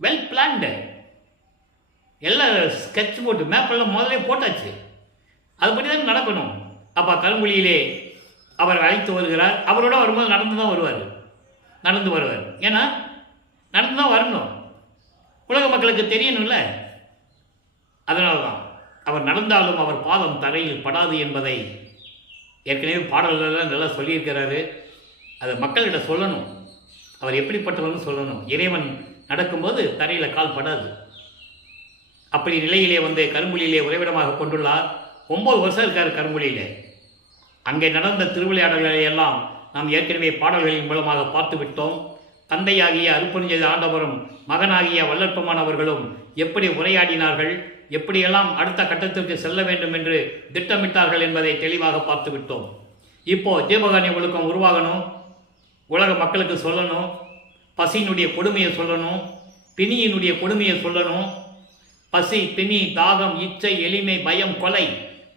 வெல் பிளான்டு, எல்லாம் ஸ்கெட்ச் போட்டு மேப்பெல்லாம் முதலே போட்டாச்சு. அதுபடி தான் நடக்கணும். அப்போ கருங்குழியிலே அவர் அழைத்து வருகிறார். அவரோட வரும்போது நடந்து வருவார். ஏன்னா நடந்து தான் வரணும், உலக மக்களுக்கு தெரியணும்ல. அதனால தான் அவர் நடந்தாலும் அவர் பாதம் தரையில் படாது என்பதை ஏற்கனவே பாடல்களெல்லாம் நல்லா சொல்லியிருக்கிறாரு. அதை மக்கள்கிட்ட சொல்லணும், அவர் எப்படிப்பட்டவர்னு சொல்லணும். இறைவன் நடக்கும்போது தரையில் கால் படாது. அப்படி நிலையிலே வந்து கருங்குழியிலே உறைவிடமாக கொண்டுள்ளார். 9 வருஷம் இருக்கார் கருங்குழியிலே. அங்கே நடந்த திருவிளையாடல்களை எல்லாம் நாம் ஏற்கனவே பாடல்களின் மூலமாக பார்த்து விட்டோம். தந்தையாகிய அருப்பெருஞ்சோதி ஆண்டவரும் மகனாகிய வல்லற்பெருமான் அவர்களும் எப்படி உரையாடினார்கள், எப்படியெல்லாம் அடுத்த கட்டத்திற்கு செல்ல வேண்டும் என்று திட்டமிட்டார்கள் என்பதை தெளிவாக பார்த்து விட்டோம். இப்போ ஜீவகாருண்ய ஒழுக்கம் உருவாகணும், உலக மக்களுக்கு சொல்லணும், பசியினுடைய கொடுமையை சொல்லணும், பிணியினுடைய கொடுமையை சொல்லணும். பசி, பிணி, தாகம், இச்சை, எளிமை, பயம்,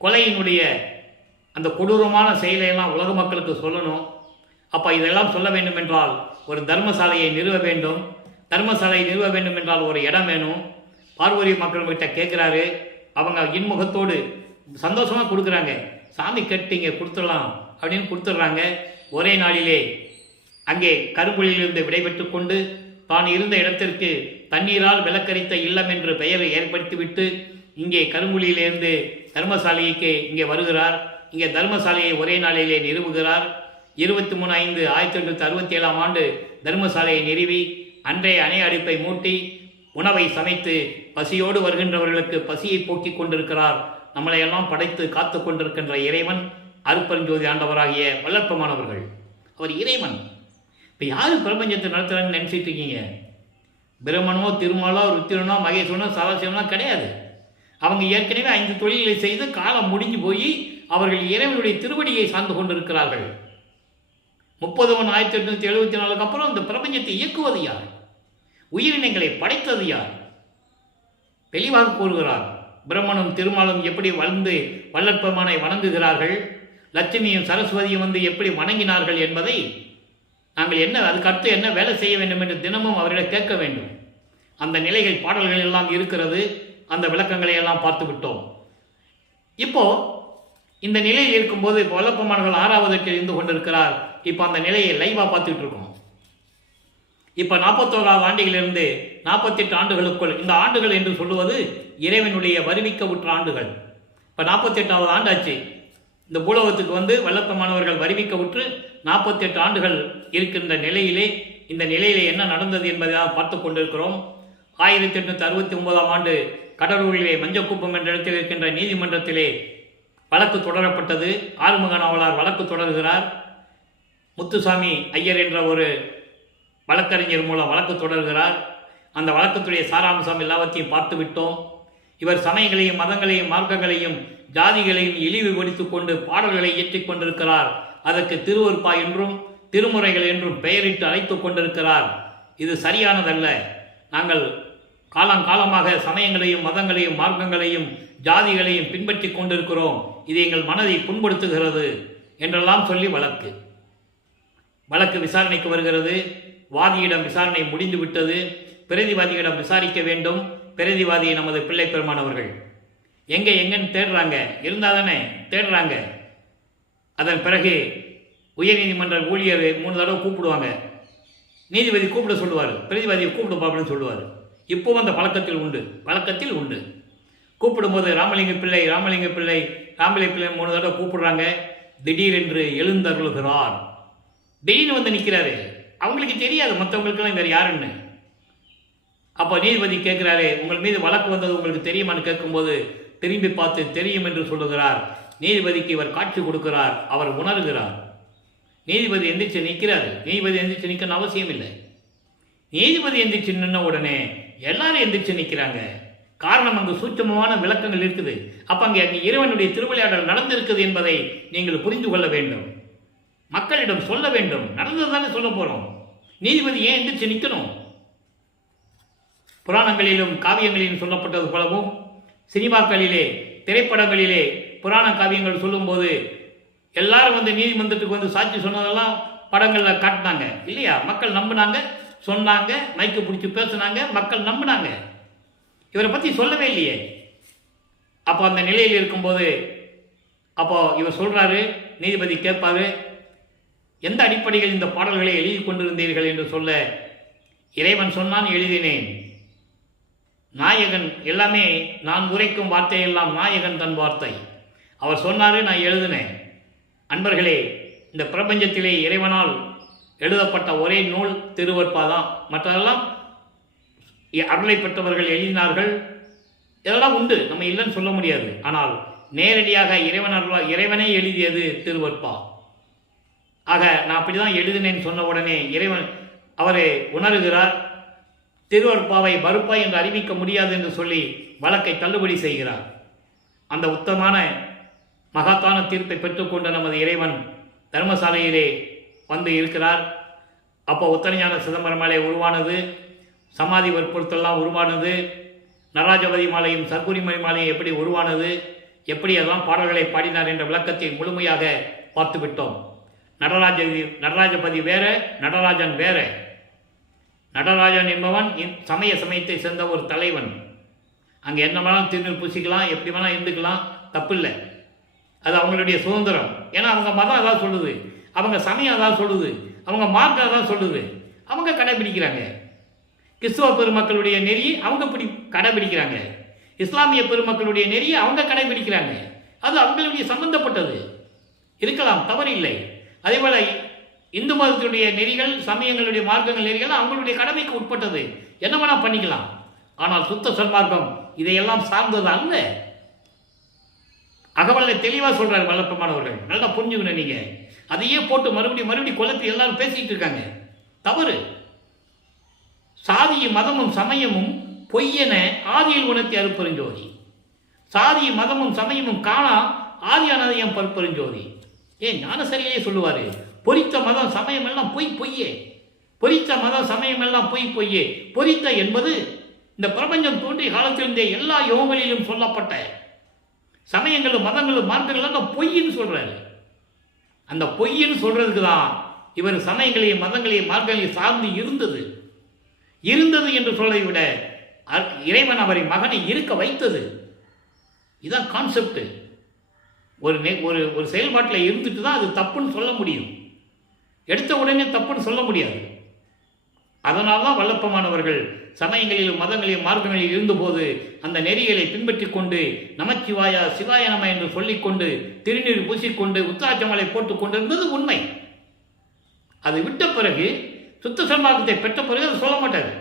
கொலையினுடைய அந்த கொடூரமான செயலையெல்லாம் உலக மக்களுக்கு சொல்லணும். அப்போ இதெல்லாம் சொல்ல வேண்டும் என்றால் ஒரு தர்மசாலையை நிறுவ வேண்டும். தர்மசாலையை நிறுவ வேண்டும் என்றால் ஒரு இடம் வேணும். பார்வதி மக்கள்கிட்ட கேட்குறாரு. அவங்க இன்முகத்தோடு சந்தோஷமாக கொடுக்குறாங்க. சாமி கட்டிங்க கொடுத்துடலாம் அப்படின்னு கொடுத்துட்றாங்க. ஒரே நாளிலே அங்கே கருங்குழியிலிருந்து விடைபெற்று கொண்டு தான் இருந்த இடத்திற்கு தண்ணீரால் விளக்கரித்த இல்லம் என்று பெயரை ஏற்படுத்திவிட்டு இங்கே கருங்குழியிலிருந்து தர்மசாலைக்கு இங்கே வருகிறார். இங்கே தர்மசாலையை ஒரே நாளிலே நிறுவுகிறார். 23/5/1967 தர்மசாலையை நிறுவி அன்றைய அணை அடுப்பை மூட்டி உணவை சமைத்து பசியோடு வருகின்றவர்களுக்கு பசியை போக்கிக் கொண்டிருக்கிறார். நம்மளையெல்லாம் படைத்து காத்து கொண்டிருக்கின்ற இறைவன் அருப்பெருஞ்சோதி ஆண்டவராகிய வல்லற்பெருமானவர்கள். அவர் இறைவன். இப்போ யார் பிரபஞ்சத்தை நடத்துகிறான்னு நினச்சிட்டு இருக்கீங்க? பிரம்மனோ, திருமாலோ, ருத்திரனோ, மகேஸ்வரனோ, சதாசிவனோ கிடையாது. அவங்க ஏற்கனவே 5 தொழில்களை செய்து காலம் முடிஞ்சு போய் அவர்கள் இறைவனுடைய திருவடியை சார்ந்து கொண்டிருக்கிறார்கள். 30/1/1874 அப்புறம் இந்த பிரபஞ்சத்தை இயக்குவது யார்? உயிரினங்களை படைத்தது யார்? தெளிவாக கூறுகிறார். பிரம்மனும் திருமாலும் எப்படி வளர்ந்து வல்லற்பெருமானை வணங்குகிறார்கள், லட்சுமியும் சரஸ்வதியும் வந்து எப்படி வணங்கினார்கள் என்பதை நாங்கள் அதுக்கு அடுத்து என்ன வேலை செய்ய வேண்டும் என்று தினமும் அவரிடம் கேட்க வேண்டும். அந்த நிலைகள் பாடல்கள் எல்லாம் இருக்கிறது. அந்த விளக்கங்களை எல்லாம் பார்த்து விட்டோம். இப்போ இந்த நிலையில் இருக்கும்போது வல்லற்பெருமான்கள் 6வது இருந்து கொண்டிருக்கிறார். இப்போ அந்த நிலையை லைவாக பார்த்துட்டு இருக்கோம். இப்போ 41வது ஆண்டிலிருந்து 48 ஆண்டுகளுக்குள், இந்த ஆண்டுகள் என்று சொல்லுவது இறைவனுடைய வருவிக்க உற்ற ஆண்டுகள். இப்போ 48வது ஆண்டாச்சு. இந்த பூலோகத்துக்கு வந்து வல்லற்பெருமானவர்கள் வருவிக்க உற்று 48 ஆண்டுகள் இருக்கின்ற நிலையிலே இந்த நிலையிலே என்ன நடந்தது என்பதை தான் பார்த்து கொண்டிருக்கிறோம். 1869 ஆண்டு கடலூரிலே மஞ்சக்குப்பம் என்ற இடத்தில் இருக்கின்ற நீதிமன்றத்திலே வழக்கு தொடரப்பட்டது. ஆறுமுக நாவலார் வழக்கு தொடர்கிறார். முத்துசாமி ஐயர் என்ற ஒரு வழக்கறிஞர் மூலம் வழக்கு தொடர்கிறார். அந்த வழக்கத்துடைய சாராம்சம் எல்லாவற்றையும் பார்த்து விட்டோம். இவர் சமயங்களையும் மதங்களையும் மார்க்கங்களையும் ஜாதிகளையும் இழிவுபடுத்தி கொண்டு பாடல்களை இயற்றிக் கொண்டிருக்கிறார். அதற்கு திருவருப்பா என்றும் திருமுறைகள் என்றும் பெயரிட்டு அழைத்து கொண்டிருக்கிறார். இது சரியானதல்ல. நாங்கள் காலங்காலமாக சமயங்களையும் மதங்களையும் மார்க்கங்களையும் ஜாதிகளையும் பின்பற்றி கொண்டிருக்கிறோம். இது எங்கள் மனதை புண்படுத்துகிறது என்றெல்லாம் சொல்லி வழக்கு விசாரணைக்கு வருகிறது. வாதியிடம் விசாரணை முடிந்து விட்டது. பிரதிவாதியிடம் விசாரிக்க வேண்டும். பிரதிவாதி நமது பிள்ளை பெருமானவர்கள் எங்கன்னு தேடுறாங்க. இருந்தால் தானே தேடுறாங்க. அதன் பிறகு உயர்நீதிமன்ற ஊழியர் 3 தடவை கூப்பிடுவாங்க. நீதிபதி கூப்பிட சொல்லுவார், பிரதிவாதியை கூப்பிடுப்பா அப்படின்னு சொல்லுவார். இப்போவும் அந்த பழக்கத்தில் உண்டு. கூப்பிடும்போது ராமலிங்க பிள்ளை ராமலிங்க பிள்ளை ராமலிங்க பிள்ளை 3 தடவை கூப்பிடுறாங்க. திடீரென்று எழுந்தருளுகிறார். திடீர்னு வந்து நிற்கிறாரு. அவங்களுக்கு தெரியாது மற்றவங்களுக்கெல்லாம் இவர் யாருன்னு. அப்போ நீதிபதி கேட்குறாரு, உங்கள் மீது வழக்கு வந்தது உங்களுக்கு தெரியுமான்னு கேட்கும்போது திரும்பி பார்த்து தெரியும் என்று சொல்லுகிறார். நீதிபதிக்கு இவர் காட்சி கொடுக்கிறார். அவர் உணர்கிறார். நீதிபதி எந்திரிச்சு நிற்கிறாரு. நீதிபதி எந்திரிச்சு நிற்கணும் அவசியம் இல்லை. நீதிபதி எந்திரிச்சு நின்ன உடனே எல்லாரும் எந்திரிச்சு நிற்கிறாங்க. காரணம், அங்கு சூட்சமமான விளக்கங்கள் இருக்குது. அப்போ அங்கே இறைவனுடைய திருவிளையாடல் நடந்திருக்குது என்பதை நீங்கள் புரிந்து கொள்ள வேண்டும். மக்களிடம் சொல்ல வேண்டும். நடந்தது தானே சொல்ல போகிறோம். நீதிபதி ஏன் எந்திரிச்சு நிற்கணும்? புராணங்களிலும் காவியங்களிலும் சொல்லப்பட்டது போலவும் சினிமாக்களிலே திரைப்படங்களிலே புராண காவியங்கள் சொல்லும்போது எல்லாரும் வந்து நீதிமன்றத்துக்கு வந்து சாட்சி சொன்னதெல்லாம் படங்களில் காட்டினாங்க இல்லையா? மக்கள் நம்பினாங்க, சொன்னாங்க, மைக்கு பிடிச்சி பேசினாங்க, மக்கள் நம்பினாங்க. இவரை பற்றி சொல்லவே இல்லையே. அப்போ அந்த நிலையில் இருக்கும்போது அப்போ இவர் சொல்கிறாரு, நீதிபதி கேட்பாரு, எந்த அடிப்படையில் இந்த பாடல்களை எழுதி கொண்டிருந்தீர்கள் என்று சொல்ல, இறைவன் சொன்னான் எழுதினேன். நாயகன் எல்லாமே நான் உரைக்கும் வார்த்தையெல்லாம் நாயகன் தன் வார்த்தை. அவர் சொன்னார், நான் எழுதினேன். அன்பர்களே, இந்த பிரபஞ்சத்திலே இறைவனால் எழுதப்பட்ட ஒரே நூல் திருவருட்பா தான். மற்றதெல்லாம் அருளை பெற்றவர்கள் எழுதினார்கள். இதெல்லாம் உண்டு, நம்ம இல்லைன்னு சொல்ல முடியாது. ஆனால் நேரடியாக இறைவனே எழுதியது திருவருட்பா. ஆக நான் அப்படி தான் எழுதினேன்னு சொன்ன உடனே இறைவன் அவரை உணர்கிறார். திருவருட்பாவை மறுப்பா என்று அறிவிக்க முடியாது என்று சொல்லி வழக்கை தள்ளுபடி செய்கிறார். அந்த உத்தமான மகத்தான தீர்ப்பை பெற்றுக்கொண்ட நமது இறைவன் தர்மசாலையிலே வந்து இருக்கிறார். அப்போ உத்தரஞான சிதம்பரம் மாலை உருவானது, சமாதி வற்புறுத்தெல்லாம் உருவானது, நடராஜபதி மாலையும் சர்க்குரிமணி மாலையும் எப்படி உருவானது, எப்படி அதெல்லாம் பாடல்களை பாடினார் என்ற விளக்கத்தை முழுமையாக பார்த்துவிட்டோம். நடராஜபதி வேற, நடராஜன் வேற. நடராஜன் என்பவன் சமயத்தை சேர்ந்த ஒரு தலைவன். அங்கே என்ன வேணாலும் திருநீர் பூசிக்கலாம், எப்படி வேணாலும் இருந்துக்கலாம், தப்பு இல்லை. அது அவங்களுடைய சுதந்திரம். ஏன்னா அவங்க மதம் அதான் சொல்லுது, அவங்க சமயம் அதான் சொல்லுது, அவங்க மார்க்கம் அதான் சொல்லுது, அவங்க கடைபிடிக்கிறாங்க. கிறிஸ்துவ பெருமக்களுடைய நெறி அவங்க கடைபிடிக்கிறாங்க. இஸ்லாமிய பெருமக்களுடைய நெறியை அவங்க கடைபிடிக்கிறாங்க. அது அவங்களுடைய சம்பந்தப்பட்டது, இருக்கலாம், தவறில்லை. அதேபோல இந்து மதத்தினுடைய நெறிகள், சமயங்களுடைய மார்க்கங்கள் நெறிகள் அவங்களுடைய கடமைக்கு உட்பட்டது, என்ன வேணா பண்ணிக்கலாம். ஆனால் சுத்த சன்மார்க்கம் இதையெல்லாம் சார்ந்தது அல்ல. அகவல்ல தெளிவாக சொல்றாரு வல்லப்பமானவர்கள், நல்லா புரிஞ்சுக்கணும். நீங்க அதையே போட்டு மறுபடியும் குழப்பி எல்லாரும் பேசிட்டு இருக்காங்க, தவறு. சாதியும் மதமும் சமயமும் பொய்யென ஆதியில் உணர்த்தி அருப்பெருஞ்சோதி. சாதியும் மதமும் சமயமும் காணா ஆதியானதையும் பருப்பெருஞ்சோதி. ஏன் ஞானசரியே சொல்லுவாரு, பொறித்த மதம் சமயம் எல்லாம் பொய்யே, பொறித்த மதம் சமயம் எல்லாம் பொய்யே. பொறித்த என்பது இந்த பிரபஞ்சம் தோன்றிய காலத்திலிருந்தே எல்லா யோகங்களிலும் சொல்லப்பட்ட சமயங்களும் மதங்களும் மார்க்கங்களும் பொய்ன்னு சொல்றாரு. அந்த பொய்ன்னு சொல்றதுக்கு தான் இவர் சமயங்களையும் மதங்களையும் மார்க்கங்களையும் சார்ந்து இருந்தது என்று சொல்வதை விட இறைவன் அவரை மகனை இருக்க வைத்தது. இதுதான் கான்செப்ட். ஒரு செயல்பாட்டில் இருந்துட்டு தான் அது தப்புன்னு சொல்ல முடியும், எடுத்த உடனே தப்புன்னு சொல்ல முடியாது. அதனால தான் வல்லப்பமானவர்கள் சமயங்களிலும் மதங்களிலும் மார்க்கங்களில் இருந்தபோது அந்த நெறிகளை பின்பற்றி கொண்டு நமச்சிவாயா சிவாய நம என்று சொல்லிக்கொண்டு திருநீர் பூசிக்கொண்டு உத்தாச்சமலை போட்டுக் கொண்டிருந்தது உண்மை. அது விட்ட பிறகு சுத்த சன்மார்க்கத்தை பெற்ற பிறகு அதை சொல்ல மாட்டார்.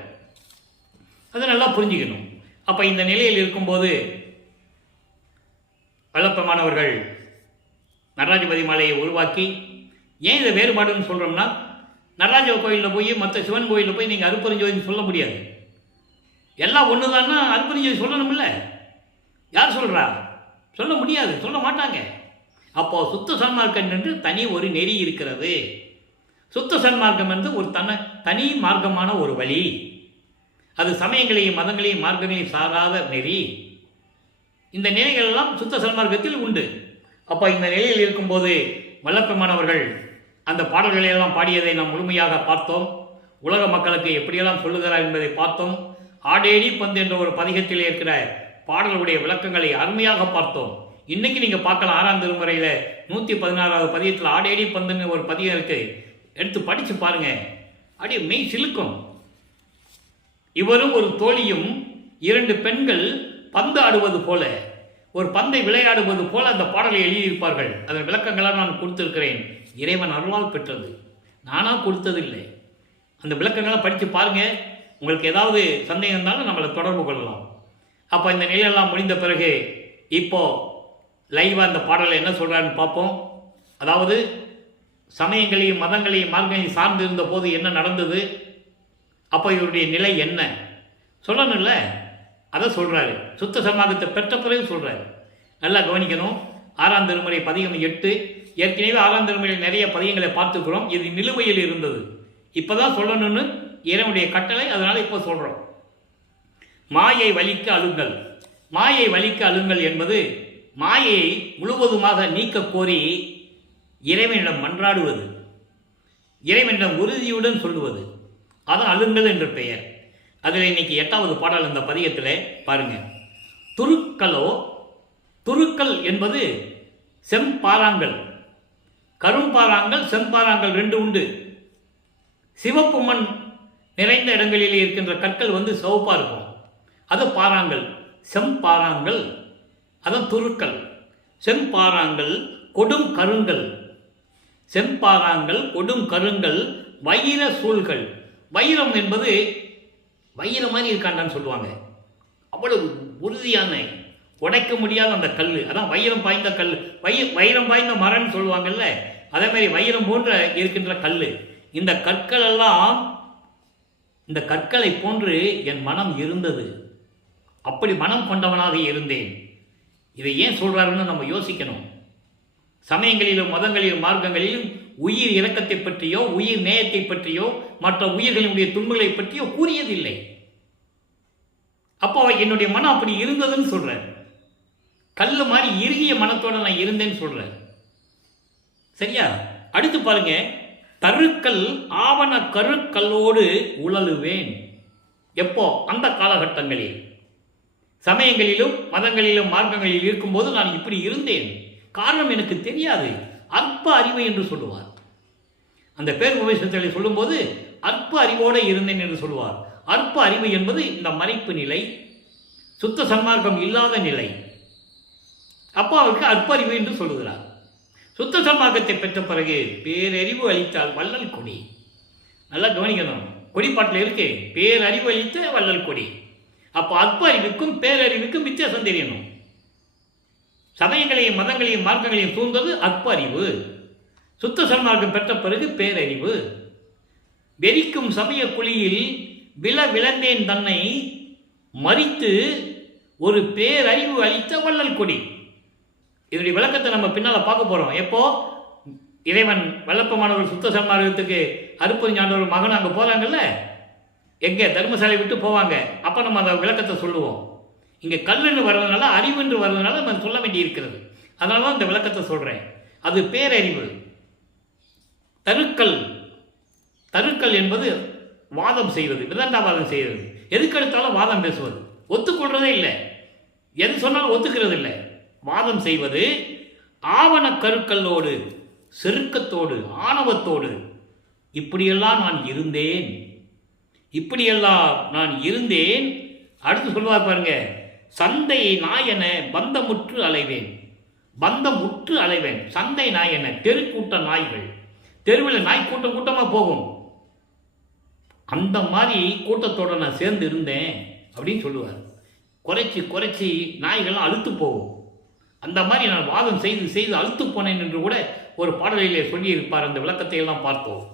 அதை நல்லா புரிஞ்சுக்கணும். அப்போ இந்த நிலையில் இருக்கும்போது வல்லப்பமானவர்கள் நடராஜபதி மாலையை உருவாக்கி, ஏன் இதை வேறுபாடுன்னு சொல்கிறோம்னா, நடராஜ கோயிலில் போய் மற்ற சிவன் கோயிலில் போய் நீங்கள் அருப்பெருஞ்சோதின்னு சொல்ல முடியாது. எல்லாம் ஒன்று தான்னா அருப்பெருஞ்சோதி சொல்லணும்ல. யார் சொல்கிறா? சொல்ல முடியாது, சொல்ல மாட்டாங்க. அப்போ சுத்த சன்மார்க்கம் என்று தனி ஒரு நெறி இருக்கிறது. சுத்த சன்மார்க்கம் என்று ஒரு தனி மார்க்கமான ஒரு வழி. அது சமயங்களையும் மதங்களையும் மார்க்கங்களையும் சாராத நெறி. இந்த நிலைகள் எல்லாம் சுத்த சன்மார்க்கத்தில் உண்டு. அப்போ இந்த நிலையில் இருக்கும்போது வல்லப்பமானவர்கள் அந்த பாடல்களை எல்லாம் பாடியதை நாம் முழுமையாக பார்த்தோம். உலக மக்களுக்கு எப்படியெல்லாம் சொல்லுகிறார் என்பதை பார்த்தோம். ஆடேடி பந்து என்ற ஒரு பதிகத்தில் இருக்கிற பாடலுடைய விளக்கங்களை அருமையாக பார்த்தோம். இன்னைக்கு நீங்கள் பார்க்கலாம், 6ஆம் திருமுறையில் 116வது பதிகத்தில் ஆடேடி பந்துன்னு ஒரு பதிகம் இருக்கு. எடுத்து படித்து பாருங்க, அப்படியே மெய் சிலுக்கும். இவரும் ஒரு தோழியும் 2 பெண்கள் பந்து ஆடுவது போல, ஒரு பந்தை விளையாடுவது போல அந்த பாடலை எழுதியிருப்பார்கள். அதன் விளக்கங்களாக நான் கொடுத்திருக்கிறேன். இறைவன் அருளால் பெற்றது, நானாக கொடுத்ததில்லை. அந்த விளக்கங்களை படித்து பாருங்கள். உங்களுக்கு ஏதாவது சந்தேகம் இருந்தாலும் நம்மளை தொடர்பு கொள்ளலாம். அப்போ இந்த நிலையெல்லாம் முடிந்த பிறகு இப்போது லைவாக அந்த பாடலை என்ன சொல்கிறாருன்னு பார்ப்போம். அதாவது சமயங்களையும் மதங்களையும் மார்க்கங்களையும் சார்ந்து இருந்த போது என்ன நடந்தது, அப்போ இவருடைய நிலை என்ன சொல்லணும்ல, அதை சொல்கிறாரு. சுத்த சமாதத்தை பெற்ற பிறகு சொல்கிறாரு. நல்லா கவனிக்கணும். 6ஆம் திருமுறை பதிகம் 8. ஏற்கனவே 6ஆம் திருமுறையில் நிறைய பதிகங்களை பார்த்துக்கிறோம். இது நிலுவையில் இருந்தது, இப்போ தான் சொல்லணும்னு இறைவனுடைய கட்டளை, அதனால் இப்போ சொல்கிறோம். மாயை வலிக்க அழுங்கள். மாயை வலிக்க அழுங்கள் என்பது மாயையை முழுவதுமாக நீக்க கோரி இறைவனிடம் மன்றாடுவது, இறைவனிடம் உறுதியுடன் சொல்லுவது, அதான் அழுங்கள் என்ற பெயர். அதில் இன்னைக்கு 8வது பாடல் இந்த பதிகத்தில் பாருங்க. துருக்கல் என்பது செம்பாறாங்கல், கரும்பாறாங்கல், செம்பாறாங்கல் 2 உண்டு. சிவப்பு மண் நிறைந்த இடங்களிலே இருக்கின்ற கற்கள் சிவப்பாக இருக்கும், அது பாறாங்கல். செம்பாறாங்கல் அதான் துருக்கல். செம்பாறாங்கல் கொடும் கருங்கல், செம்பாறாங்கல் கொடும் கருங்கல் வைர சூழ்கள். வைரம் என்பது வைரம் மாதிரி இருக்காண்டான்னு சொல்லுவாங்க. அவ்வளவு உறுதியான உடைக்க முடியாத அந்த கல், அதான் வைரம் பாய்ந்த கல். வைரம் பாய்ந்த மரம்னு சொல்லுவாங்கல்ல, அதே மாதிரி வைரம் போன்ற இருக்கின்ற கல். இந்த கற்களெல்லாம், இந்த கற்களை போன்று என் மனம் இருந்தது, அப்படி மனம் கொண்டவனாக இருந்தேன். இதை ஏன் சொல்றாருன்னு நம்ம யோசிக்கணும். சமயங்களிலும் மதங்களிலும் மார்க்கங்களிலும் உயிர் இரக்கத்தை பற்றியோ உயிர் நேயத்தை பற்றியோ மற்ற உயிர்களினுடைய துன்பங்களை பற்றியோ கூறியதில்லை. அப்போ என்னுடைய மனம் அப்படி இருந்ததுன்னு சொல்றேன். கல்லு மாதிரி இறுகிய மனத்தோட நான் இருந்தேன்னு சொல்றேன். சரியா? அடுத்து பாருங்க. தருக்கல் ஆவண கருக்கல்லோடு உழலுவேன். எப்போ? அந்த காலகட்டங்களில் சமயங்களிலும் மதங்களிலும் மார்க்கங்களில் இருக்கும்போது நான் இப்படி இருந்தேன். காரணம் எனக்கு தெரியாது. அற்ப அறிவு என்று சொல்லுவார். அந்த பேர் உபதேசத்தை சொல்லும்போது அற்ப அறிவோடு இருந்தேன் என்று சொல்லுவார். அற்ப அறிவு என்பது இந்த மறைப்பு நிலை, சுத்த சன்மார்க்கம் இல்லாத நிலை. அப்போ அவருக்கு அற்ப அறிவு என்று சொல்லுகிறார். சுத்த சன்மார்க்கத்தை பெற்ற பிறகு பேரறிவு அளித்தால் வள்ளல் கொடி. நல்லா கவனிக்கணும். கொடிப்பாட்டில் இருக்கு பேரறிவு அளித்த வள்ளல் கொடி. அப்போ அற்ப அறிவுக்கும் பேரறிவுக்கும் வித்தியாசம் தெரியணும். சமயங்களையும் மதங்களையும் மார்க்கங்களையும் சூழ்ந்தது அற்ப அறிவு. சுத்த சன்மார்க்கம் பெற்ற பிறகு பேரறிவு. வெறிக்கும் சமய குழியில் விளந்தேன் தன்னை மறித்து ஒரு பேரறிவு அளித்த வள்ளல் கொடி. இதனுடைய விளக்கத்தை நம்ம பின்னால் பார்க்க போகிறோம். எப்போ இறைவன் வல்லப்பமானவர்கள் சுத்த சன்மார்க்கத்துக்கு அருப்பஞ்சாண்டவர் மகன் அங்கே போகிறாங்கல்ல, எங்கே தர்மசாலை விட்டு போவாங்க, அப்போ நம்ம அந்த விளக்கத்தை சொல்லுவோம். இங்கே கல்லுன்னு வர்றதுனால அறிவுன்று வர்றதுனால நம்ம சொல்ல வேண்டி இருக்கிறது. அதனால தான் இந்த விளக்கத்தை சொல்கிறேன். அது பேரறிவு. தருக்கல் என்பது வாதம் செய்வது, விதண்டாவாதம் செய்வது, எதுக்கெடுத்தாலும் வாதம் பேசுவது, ஒத்துக்கொள்றதே இல்லை, எது சொன்னாலும் ஒத்துக்கிறது இல்லை, வாதம் செய்வது. ஆவண கருக்கல்லோடு செருக்கத்தோடு ஆணவத்தோடு இப்படியெல்லாம் நான் இருந்தேன், இப்படியெல்லாம் நான் இருந்தேன். அடுத்து சொல்லுவார் பாருங்க. சந்தை நாயன பந்தமுற்று அலைவேன். பந்தமுற்று அலைவேன். சந்தை நாயன தெருக்கூட்ட நாய்கள், தெருவில் நாய் கூட்டம் கூட்டமாக போகும், அந்த மாதிரி கூட்டத்தோடு நான் சேர்ந்து இருந்தேன் அப்படின்னு சொல்லுவார். குறைச்சி நாய்கள்லாம் அழுத்து போகும். அந்த மாதிரி நான் வாதம் செய்து அழுத்து போனேன் என்று கூட ஒரு பாடலிலே சொல்லியிருப்பார். அந்த விளக்கத்தை எல்லாம் பார்த்தோம்.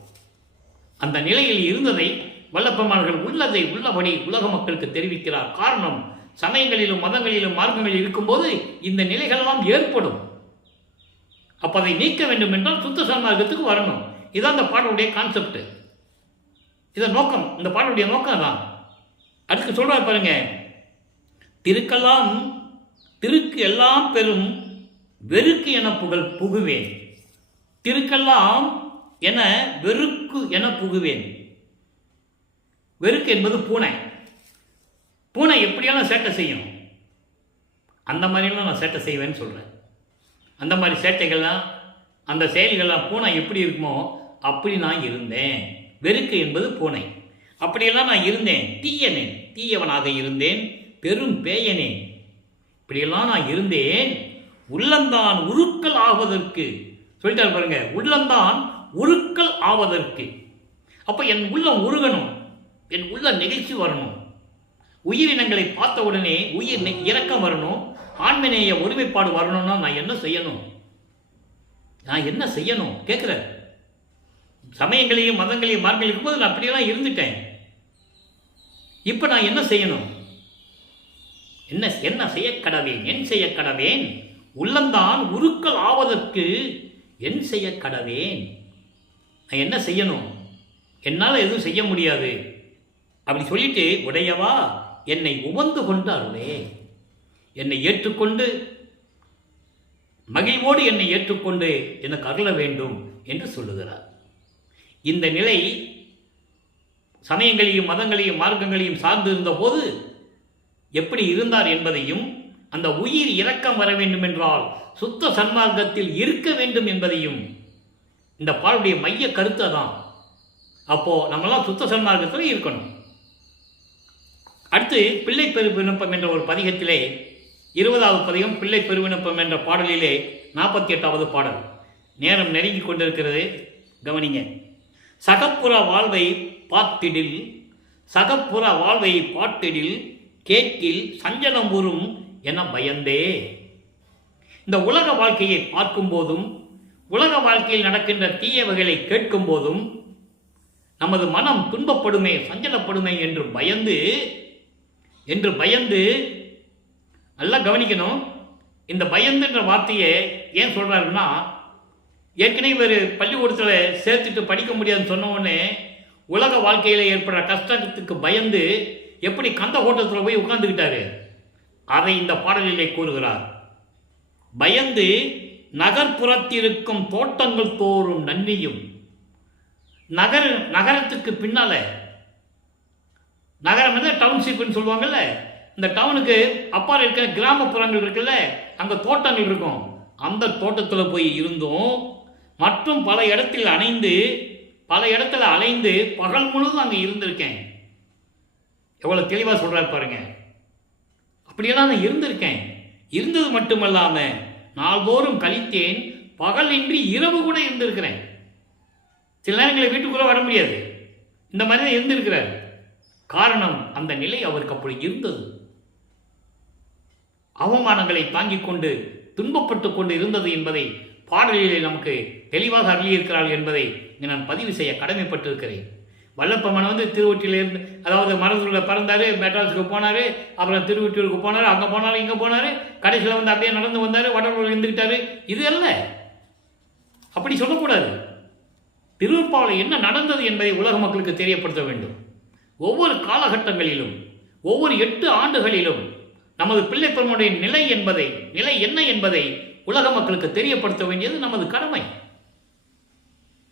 அந்த நிலையில் இருந்ததை வல்லப்பெருமான்கள் உள்ளதை உள்ளபடி உலக மக்களுக்கு தெரிவிக்கிறார். காரணம், சமயங்களிலும் மதங்களிலும் மார்க்கங்களில் இருக்கும்போது இந்த நிலைகளெல்லாம் ஏற்படும். அப்போ அதை நீக்க வேண்டும் என்றால் சுத்த சன்மார்க்கத்துக்கு வரணும். இதுதான் இந்த பாடலுடைய கான்செப்ட், இதன் நோக்கம். இந்த பாடலுடைய நோக்கம் தான். அடுத்து சொல்றாரு பாருங்க. திருக்கு எல்லாம் பெரும் வெறுக்கு என புகுவேன். திருக்கெல்லாம் என வெறுக்கு என புகுவேன். வெறுக்கு என்பது பூனை. பூனை எப்படியெல்லாம் சேட்டை செய்யும், அந்த மாதிரியெல்லாம் நான் சேட்டை செய்வேன்னு சொல்கிறேன். அந்த மாதிரி சேட்டைகள்லாம், அந்த செயல்கள்லாம் பூனை எப்படி இருக்குமோ அப்படி நான் இருந்தேன். வெறுக்கு என்பது பூனை. அப்படியெல்லாம் நான் இருந்தேன். தீயவனாக இருந்தேன். பெரும் பேயனே, இப்படியெல்லாம் நான் இருந்தேன். உள்ளந்தான் உருக்கள் ஆவதற்கு சொல்லிட்டாரு பாருங்க, உள்ளந்தான் உருக்கள் ஆவதற்கு. அப்ப என் உள்ளம் உருகணும், என் உள்ள நெகிழ்ச்சி வரணும், உயிரினங்களை பார்த்த உடனே உயிர் இரக்கம் வரணும், ஆண்மநேய ஒருமைப்பாடு வரணும்னா நான் என்ன செய்யணும்? நான் என்ன செய்யணும் கேட்குற. சமயங்களையும் மதங்களையும் மார்க்களையும் போது நான் அப்படியெல்லாம் இருந்துட்டேன். இப்போ நான் என்ன செய்யணும்? என்ன செய்ய கடவேன்? என் செய்ய கடவேன்? உள்ளந்தான் உருக்கள் ஆவதற்கு என் செய்ய கடவேன்? நான் என்ன செய்யணும்? என்னால் எதுவும் செய்ய முடியாது அப்படி சொல்லிட்டு, உடையவா என்னை உவந்து கொண்டு அருளே, என்னை ஏற்றுக்கொண்டு மகிழ்வோடு என்னை ஏற்றுக்கொண்டு எனக்கு அருள வேண்டும் என்று சொல்லுகிறார். இந்த நிலை சமயங்களையும் மதங்களையும் மார்க்கங்களையும் சார்ந்து இருந்த போது எப்படி இருந்தார் என்பதையும், அந்த உயிர் இரக்கம் வர வேண்டும் என்றால் சுத்த சன்மார்க்கத்தில் இருக்க வேண்டும் என்பதையும் இந்த பாடலுடைய மைய கருத்தை தான். அப்போ நம்மளாம் சுத்த சன்மார்க்கத்தில் இருக்கணும். அடுத்து பிள்ளை பெரு விண்ணப்பம் என்ற ஒரு பதிகத்திலே 20வது பதிகம் பிள்ளை பெருவிண்ணப்பம் என்ற பாடலிலே 48வது பாடல். நேரம் நெருங்கி கொண்டிருக்கிறது, கவனிங்க. சகப்புற வாழ்வை பார்த்திடில், சகப்புற வாழ்வை பார்த்திடில் கேட்கில் சஞ்சலம் உறும் என பயந்தே. இந்த உலக வாழ்க்கையை பார்க்கும் போதும் உலக வாழ்க்கையில் நடக்கின்ற தீயவைகளை கேட்கும் போதும் நமது மனம் துன்பப்படுமே, சஞ்சலப்படுமே என்று பயந்து நல்லா கவனிக்கணும். இந்த பயந்துன்ற வார்த்தையை ஏன் சொல்றாருன்னா, ஏற்கனவே ஒரு பள்ளிக்கூடத்தில் சேர்த்துட்டு படிக்க முடியாதுன்னு சொன்ன உடனே உலக வாழ்க்கையில் ஏற்படுற கஷ்டத்துக்கு பயந்து எப்படி கந்த கோட்டத்தில் போய் உட்கார்ந்துக்கிட்டாரு, அதை இந்த பாடலிலே கூறுகிறார். பயந்து நகர்ப்புறத்திருக்கும் தோட்டங்கள் தோறும் நன்னியும். நகரத்துக்கு பின்னால, நகரம் வந்து டவுன்ஷிப்னு சொல்லுவாங்கல்ல, இந்த டவுனுக்கு அப்பால் இருக்கிற கிராமப்புறங்கள் இருக்குல்ல, அங்கே தோட்டங்கள் இருக்கும். அந்த தோட்டத்தில் போய் இருந்தும் மற்றும் பல இடத்தில் அலைந்து பகல் முழுதும் அங்கே இருந்திருக்கேன். எவ்வளோ தெளிவாக சொல்கிறார் பாருங்க. அப்படியெல்லாம் நான் இருந்திருக்கேன். இருந்தது மட்டுமல்லாமல் நாள்தோறும் கழித்தேன், பகலின்றி இரவு கூட இருந்திருக்கிறேன். சில நேரங்களில் வீட்டுக்குள்ளே வர முடியாது, இந்த மாதிரி தான் இருந்திருக்கிறார். காரணம், அந்த நிலை அவருக்கு அப்படி இருந்தது. அவமானங்களை தாங்கிக் கொண்டு துன்பப்பட்டு கொண்டு இருந்தது என்பதை பாடலிலே நமக்கு தெளிவாக அருளியிருக்கிறாள் என்பதை நான் பதிவு செய்ய கடமைப்பட்டிருக்கிறேன். வல்லப்பம்மன் வந்து திருவொற்றியிலிருந்து, அதாவது மருதூரில் பிறந்தார், மெட்ராஸுக்கு போனார், அப்புறம் திருவொற்றியூருக்கு போனார், அங்கே போனார், இங்கே போனார், கடைசியில் வந்து அப்படியே நடந்து வந்தார், வடலூரில் இருந்துக்கிட்டார். இது அல்ல, அப்படி சொல்லக்கூடாது. திருவப்பாவில் என்ன நடந்தது என்பதை உலக மக்களுக்கு தெரியப்படுத்த வேண்டும். ஒவ்வொரு காலகட்டங்களிலும் ஒவ்வொரு 8 ஆண்டுகளிலும் நமது பிள்ளை பெருமனுடைய நிலை என்ன என்பதை உலக மக்களுக்கு தெரியப்படுத்த வேண்டியது நமது கடமை.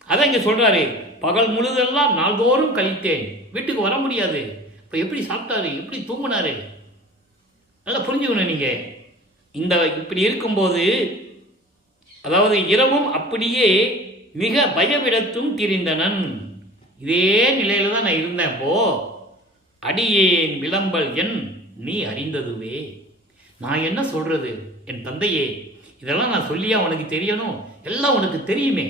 அதை இங்கே சொல்றாரு, பகல் முழுதெல்லாம் நாள்தோறும் கழித்தேன், வீட்டுக்கு வர முடியாது. இப்போ எப்படி சாப்பிட்டாரு, எப்படி தூங்கினாரு, நல்லா புரிஞ்சுக்கணும் நீங்க. இந்த இப்படி இருக்கும்போது, அதாவது இரவும் அப்படியே மிக பயவிடத்தும் திரிந்தனன். இதே நிலையில தான் நான் இருந்தேன். போ அடியேன் விளம்பல் என் நீ அறிந்ததுவே. நான் என்ன சொல்றது என் தந்தையே, இதெல்லாம் நான் சொல்லியா உனக்கு தெரியணும்? எல்லாம் உனக்கு தெரியுமே,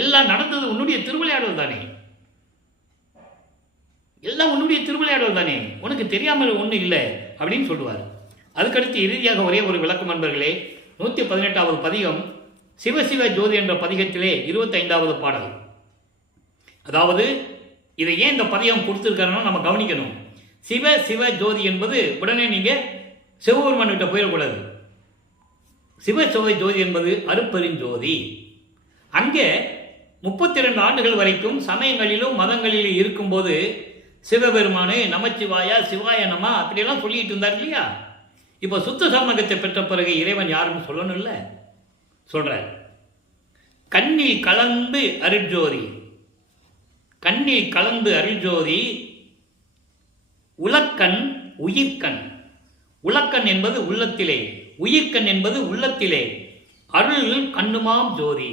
எல்லாம் நடந்தது உன்னுடைய திருவிளையாடல் தானே, எல்லாம் உன்னுடைய திருவிளையாடல் தானே, உனக்கு தெரியாமல் ஒன்றும் இல்லை அப்படின்னு சொல்லுவார். அதுக்கடுத்து இறுதியாக ஒரே ஒரு விளக்கம் நண்பர்களே, 118வது பதிகம் சிவசிவ ஜோதி என்ற பதிகத்திலே 25வது பாடல். அதாவது இதை ஏன் இந்த பதிகம் கொடுத்துருக்காருன்னா நம்ம கவனிக்கணும். சிவ சிவ ஜோதி என்பது உடனே நீங்கள் சிவபெருமான் கிட்ட போயிடக்கூடாது. சிவ சிவ ஜோதி என்பது அருப்பெருஞ்சோதி. அங்கே 32 ஆண்டுகள் வரைக்கும் சமயங்களிலும் மதங்களிலும் இருக்கும்போது சிவபெருமானே நமச்சிவாயா சிவாய நம அப்படியெல்லாம் சொல்லிட்டு இருந்தார் இல்லையா? இப்போ சுத்த சமூகத்தை பெற்ற பிறகு இறைவன் யாருன்னு சொல்லணும் இல்லை, சொல்றார். கண்ணில் கலந்து அருட்ஜோதி, கண்ணில் கலந்து அருள்ஜோதி, உலக்கண் உயிர்கண். உலக்கண் என்பது உள்ளத்திலே, உயிர்கண் என்பது உள்ளத்திலே. அருள் கண்ணுமாம் ஜோதி,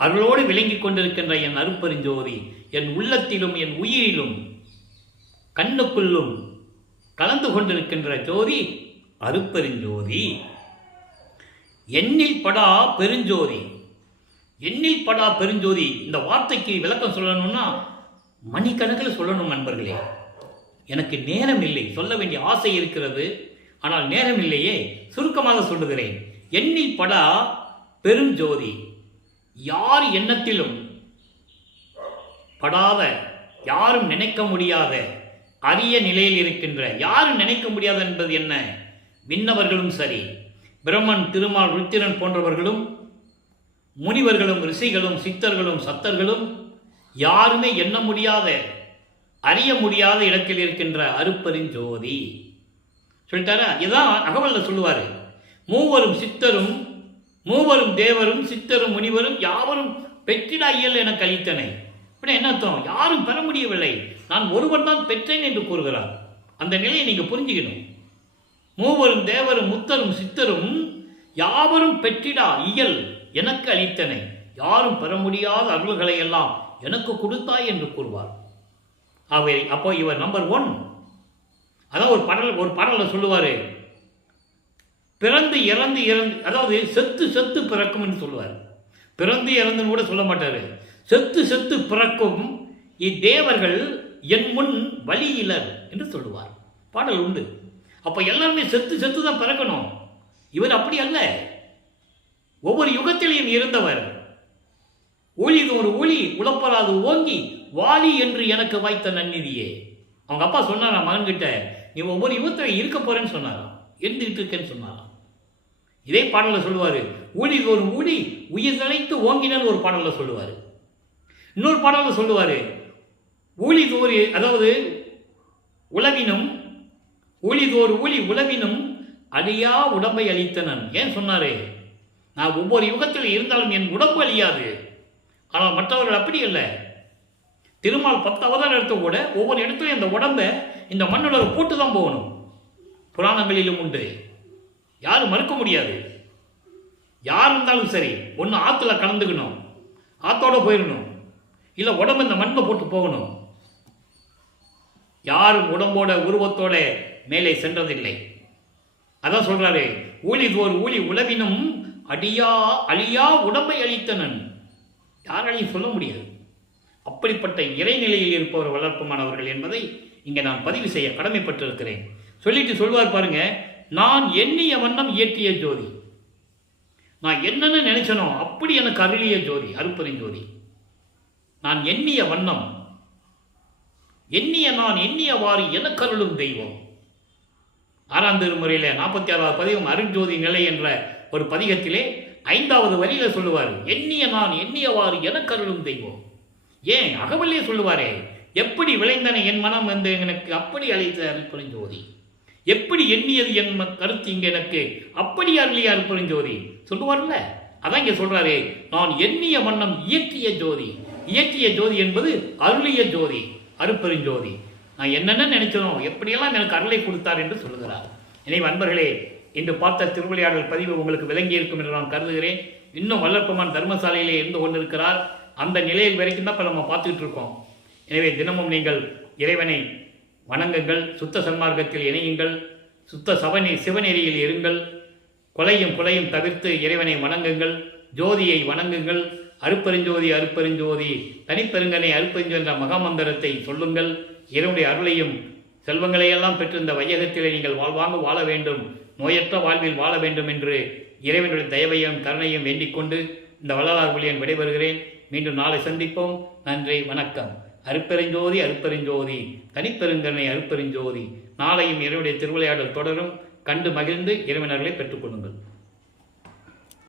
அருளோடு விளங்கிக் கொண்டிருக்கின்ற என் அருட்பெருஞ்சோதி என் உள்ளத்திலும் என் உயிரிலும் கண்ணுக்குள்ளும் கலந்து கொண்டிருக்கின்ற ஜோதி அருட்பெருஞ்சோதி. எண்ணில் படா பெருஞ்சோதி. எண்ணில் படா பெருஞ்சோதி இந்த வார்த்தைக்கு விளக்கம் சொல்லணும்னா மணிக்கணக்கில் சொல்லணும் நண்பர்களே. எனக்கு நேரம் இல்லை, சொல்ல வேண்டிய ஆசை இருக்கிறது, ஆனால் நேரம் இல்லையே. சுருக்கமாக சொல்லுகிறேன். எண்ணில் படா பெருஞ்சோதி. யார் எண்ணத்திலும் படாத, யாரும் நினைக்க முடியாத அரிய நிலையில் இருக்கின்ற, யாரும் நினைக்க முடியாத என்பது என்ன? விண்ணவர்களும் சரி, பிரம்மன், திருமால், ருத்திரன் போன்றவர்களும், முனிவர்களும், ரிஷிகளும், சித்தர்களும், சத்தர்களும் யாருமே எண்ண முடியாத, அறிய முடியாத இடத்தில் இருக்கின்ற அருட்பெருஞ்சோதி சொல்லிட்டாரா? இதான் அகவல்ல சொல்லுவாரு. மூவரும் சித்தரும், மூவரும் தேவரும், சித்தரும், முனிவரும் யாவரும் பெற்றிடா இயல் என கழித்தனை. என்ன அர்த்தம்? யாரும் பெற முடியவில்லை, நான் ஒருவன் தான் பெற்றேன் என்று கூறுகிறார். அந்த நிலையை நீங்க புரிஞ்சுக்கணும். மூவரும் தேவரும், முத்தரும், சித்தரும் யாவரும் பெற்றிடா இயல் எனக்கு அளித்தனை. யாரும் பெற முடியாத அருள்களை எல்லாம் எனக்கு கொடுத்தாய் என்று கூறுவார். அப்போ இவர் நம்பர் 1. அதான் ஒரு பாடல சொல்லுவாரு, பிறந்து இறந்து இறந்து, அதாவது செத்து செத்து பிறக்கும் என்று சொல்லுவார். பிறந்து இறந்துன்னு கூட சொல்ல மாட்டாரு. செத்து செத்து பிறக்கும் இத்தேவர்கள் என் முன் வழியிலர் என்று சொல்லுவார். பாடல் உண்டு. அப்ப எல்லாருமே செத்து செத்து தான் பிறக்கணும். இவர் அப்படி அல்ல, ஒவ்வொரு யுகத்திலையும் இருந்தவர். ஊழிது ஒரு ஊழி உழப்பராது ஓங்கி வாலி என்று எனக்கு வாய்த்த நன்னிதியே. அவங்க அப்பா சொன்னாரா மகன்கிட்ட, நீ ஒவ்வொரு யுகத்தில் இருக்க போறேன்னு சொன்னாராம், இருந்துகிட்டு இருக்கேன்னு சொன்னாராம். இதே பாடல சொல்லுவாரு, ஊழிது ஒரு ஊழி உயிர் தலைத்து ஓங்கினு ஒரு பாடல சொல்லுவாரு. இன்னொரு பாடல சொல்லுவாரு, ஊழிதோறு, அதாவது உளவினும், ஊழிதோறு ஊழி உளவினும் அழியா உடம்பை அளித்தனன். ஏன் சொன்னாரு? நான் ஒவ்வொரு யுகத்தில் இருந்தாலும் என் உடம்பு அழியாது. ஆனால் மற்றவர்கள் அப்படி இல்லை. திருமால் 10 அவதாரம் எடுத்த கூட ஒவ்வொரு இடத்துலையும் இந்த உடம்பை இந்த மண்ணுலக போட்டு தான் போகணும். புராணங்களிலும் உண்டு, யாரும் மறுக்க முடியாது. யார் இருந்தாலும் சரி, ஒன்று ஆற்றுல கலந்துக்கணும், ஆத்தோட போயிடணும், இல்லை உடம்பு இந்த மண்ணில் போட்டு போகணும். யாரும் உடம்போட உருவத்தோட மேலே சென்றதில்லை. அதான் சொல்றாரு, ஊழிதோர் ஊழி உளவினும் அழியா உடம்பை அளித்தனன். யாராலையும் சொல்ல முடியாது. அப்படிப்பட்ட இறைநிலையில் இருப்பவர் வளர்ப்புமானவர்கள் என்பதை இங்கே நான் பதிவு செய்ய கடமைப்பட்டிருக்கிறேன். சொல்லிட்டு சொல்வார் பாருங்க, நான் எண்ணிய வண்ணம் இயற்றிய ஜோதி. நான் என்னென்ன நினைச்சனோ அப்படி எனக்கு அருளிய ஜோதி அருட்பெருஞ்சோதி. நான் எண்ணிய வண்ணம், நான் எண்ணியவாறு எனக்கு அருளும் தெய்வம். 6ஆம் திருமுறையில 46வது பதிகம் அருட்ஜோதி நிலை என்ற ஒரு பதிகத்திலே 5வது வரியில சொல்லுவார், நான் எண்ணியவாறு எனக்கு அருளும் தெய்வம். ஏன் அகவல்லே சொல்லுவாரே, எப்படி விளைந்தன என் மனம் என்று எனக்கு அப்படி அழைத்த அருட்பெருஞ்சோதி. எப்படி எண்ணியது என் கருத்து இங்க எனக்கு அப்படி அருளிய அருட்பெருஞ்சோதி சொல்லுவார்ல. அதான் இங்க சொல்றாரு, நான் எண்ணிய வண்ணம் இயற்றிய ஜோதி. இயற்றிய ஜோதி என்பது அருளிய ஜோதி அருட்பெருஞ்சோதி. நான் என்னென்ன நினைச்சனோ எப்படியெல்லாம் எனக்கு அருளை கொடுத்தார் என்று சொல்லுகிறார். எனவே அன்பர்களே, இன்று பார்த்த திருவிளையாடல் பதிவு உங்களுக்கு விளங்கி இருக்கும் என்று நான் கருதுகிறேன். இன்னும் வல்லற்பமான் தர்மசாலையிலே இருந்து கொண்டிருக்கிறார். அந்த நிலையில் வரைக்கும் தான் இப்போ நம்ம பார்த்துக்கிட்டு இருக்கோம். எனவே தினமும் நீங்கள் இறைவனை வணங்குங்கள், சுத்த சன்மார்க்கத்தில் இணையுங்கள், சுத்த சிவநெறியில் இருங்கள், கொலையும் கொலையும் தவிர்த்து இறைவனை வணங்குங்கள், ஜோதியை வணங்குங்கள். அருட்பெருஞ்சோதி அருட்பெருஞ்சோதி தனிப்பெருங்கனை அருட்பெருஞ்சோதி என்ற மகாமந்திரத்தை சொல்லுங்கள். இறைவனுடைய அருளையும் செல்வங்களையெல்லாம் பெற்று இந்த வையகத்திலே நீங்கள் வாழ்வாங்க வாழ வேண்டும், நோயற்ற வாழ்வில் வாழ வேண்டும் என்று இறைவனுடைய தயவையும் கருணையும் வேண்டிக் கொண்டு இந்த வள்ளலார் ஊழியன் விடைபெறுகிறேன். மீண்டும் நாளை சந்திப்போம். நன்றி, வணக்கம். அருட்பெருஞ்சோதி அருட்பெருஞ்சோதி தனிப்பெருங்கருணை அருட்பெருஞ்சோதி. நாளையும் இறைவனுடைய திருவிளையாடல் தொடரும். கண்டு மகிழ்ந்து இறைவனர்களை பெற்றுக்கொள்ளுங்கள்.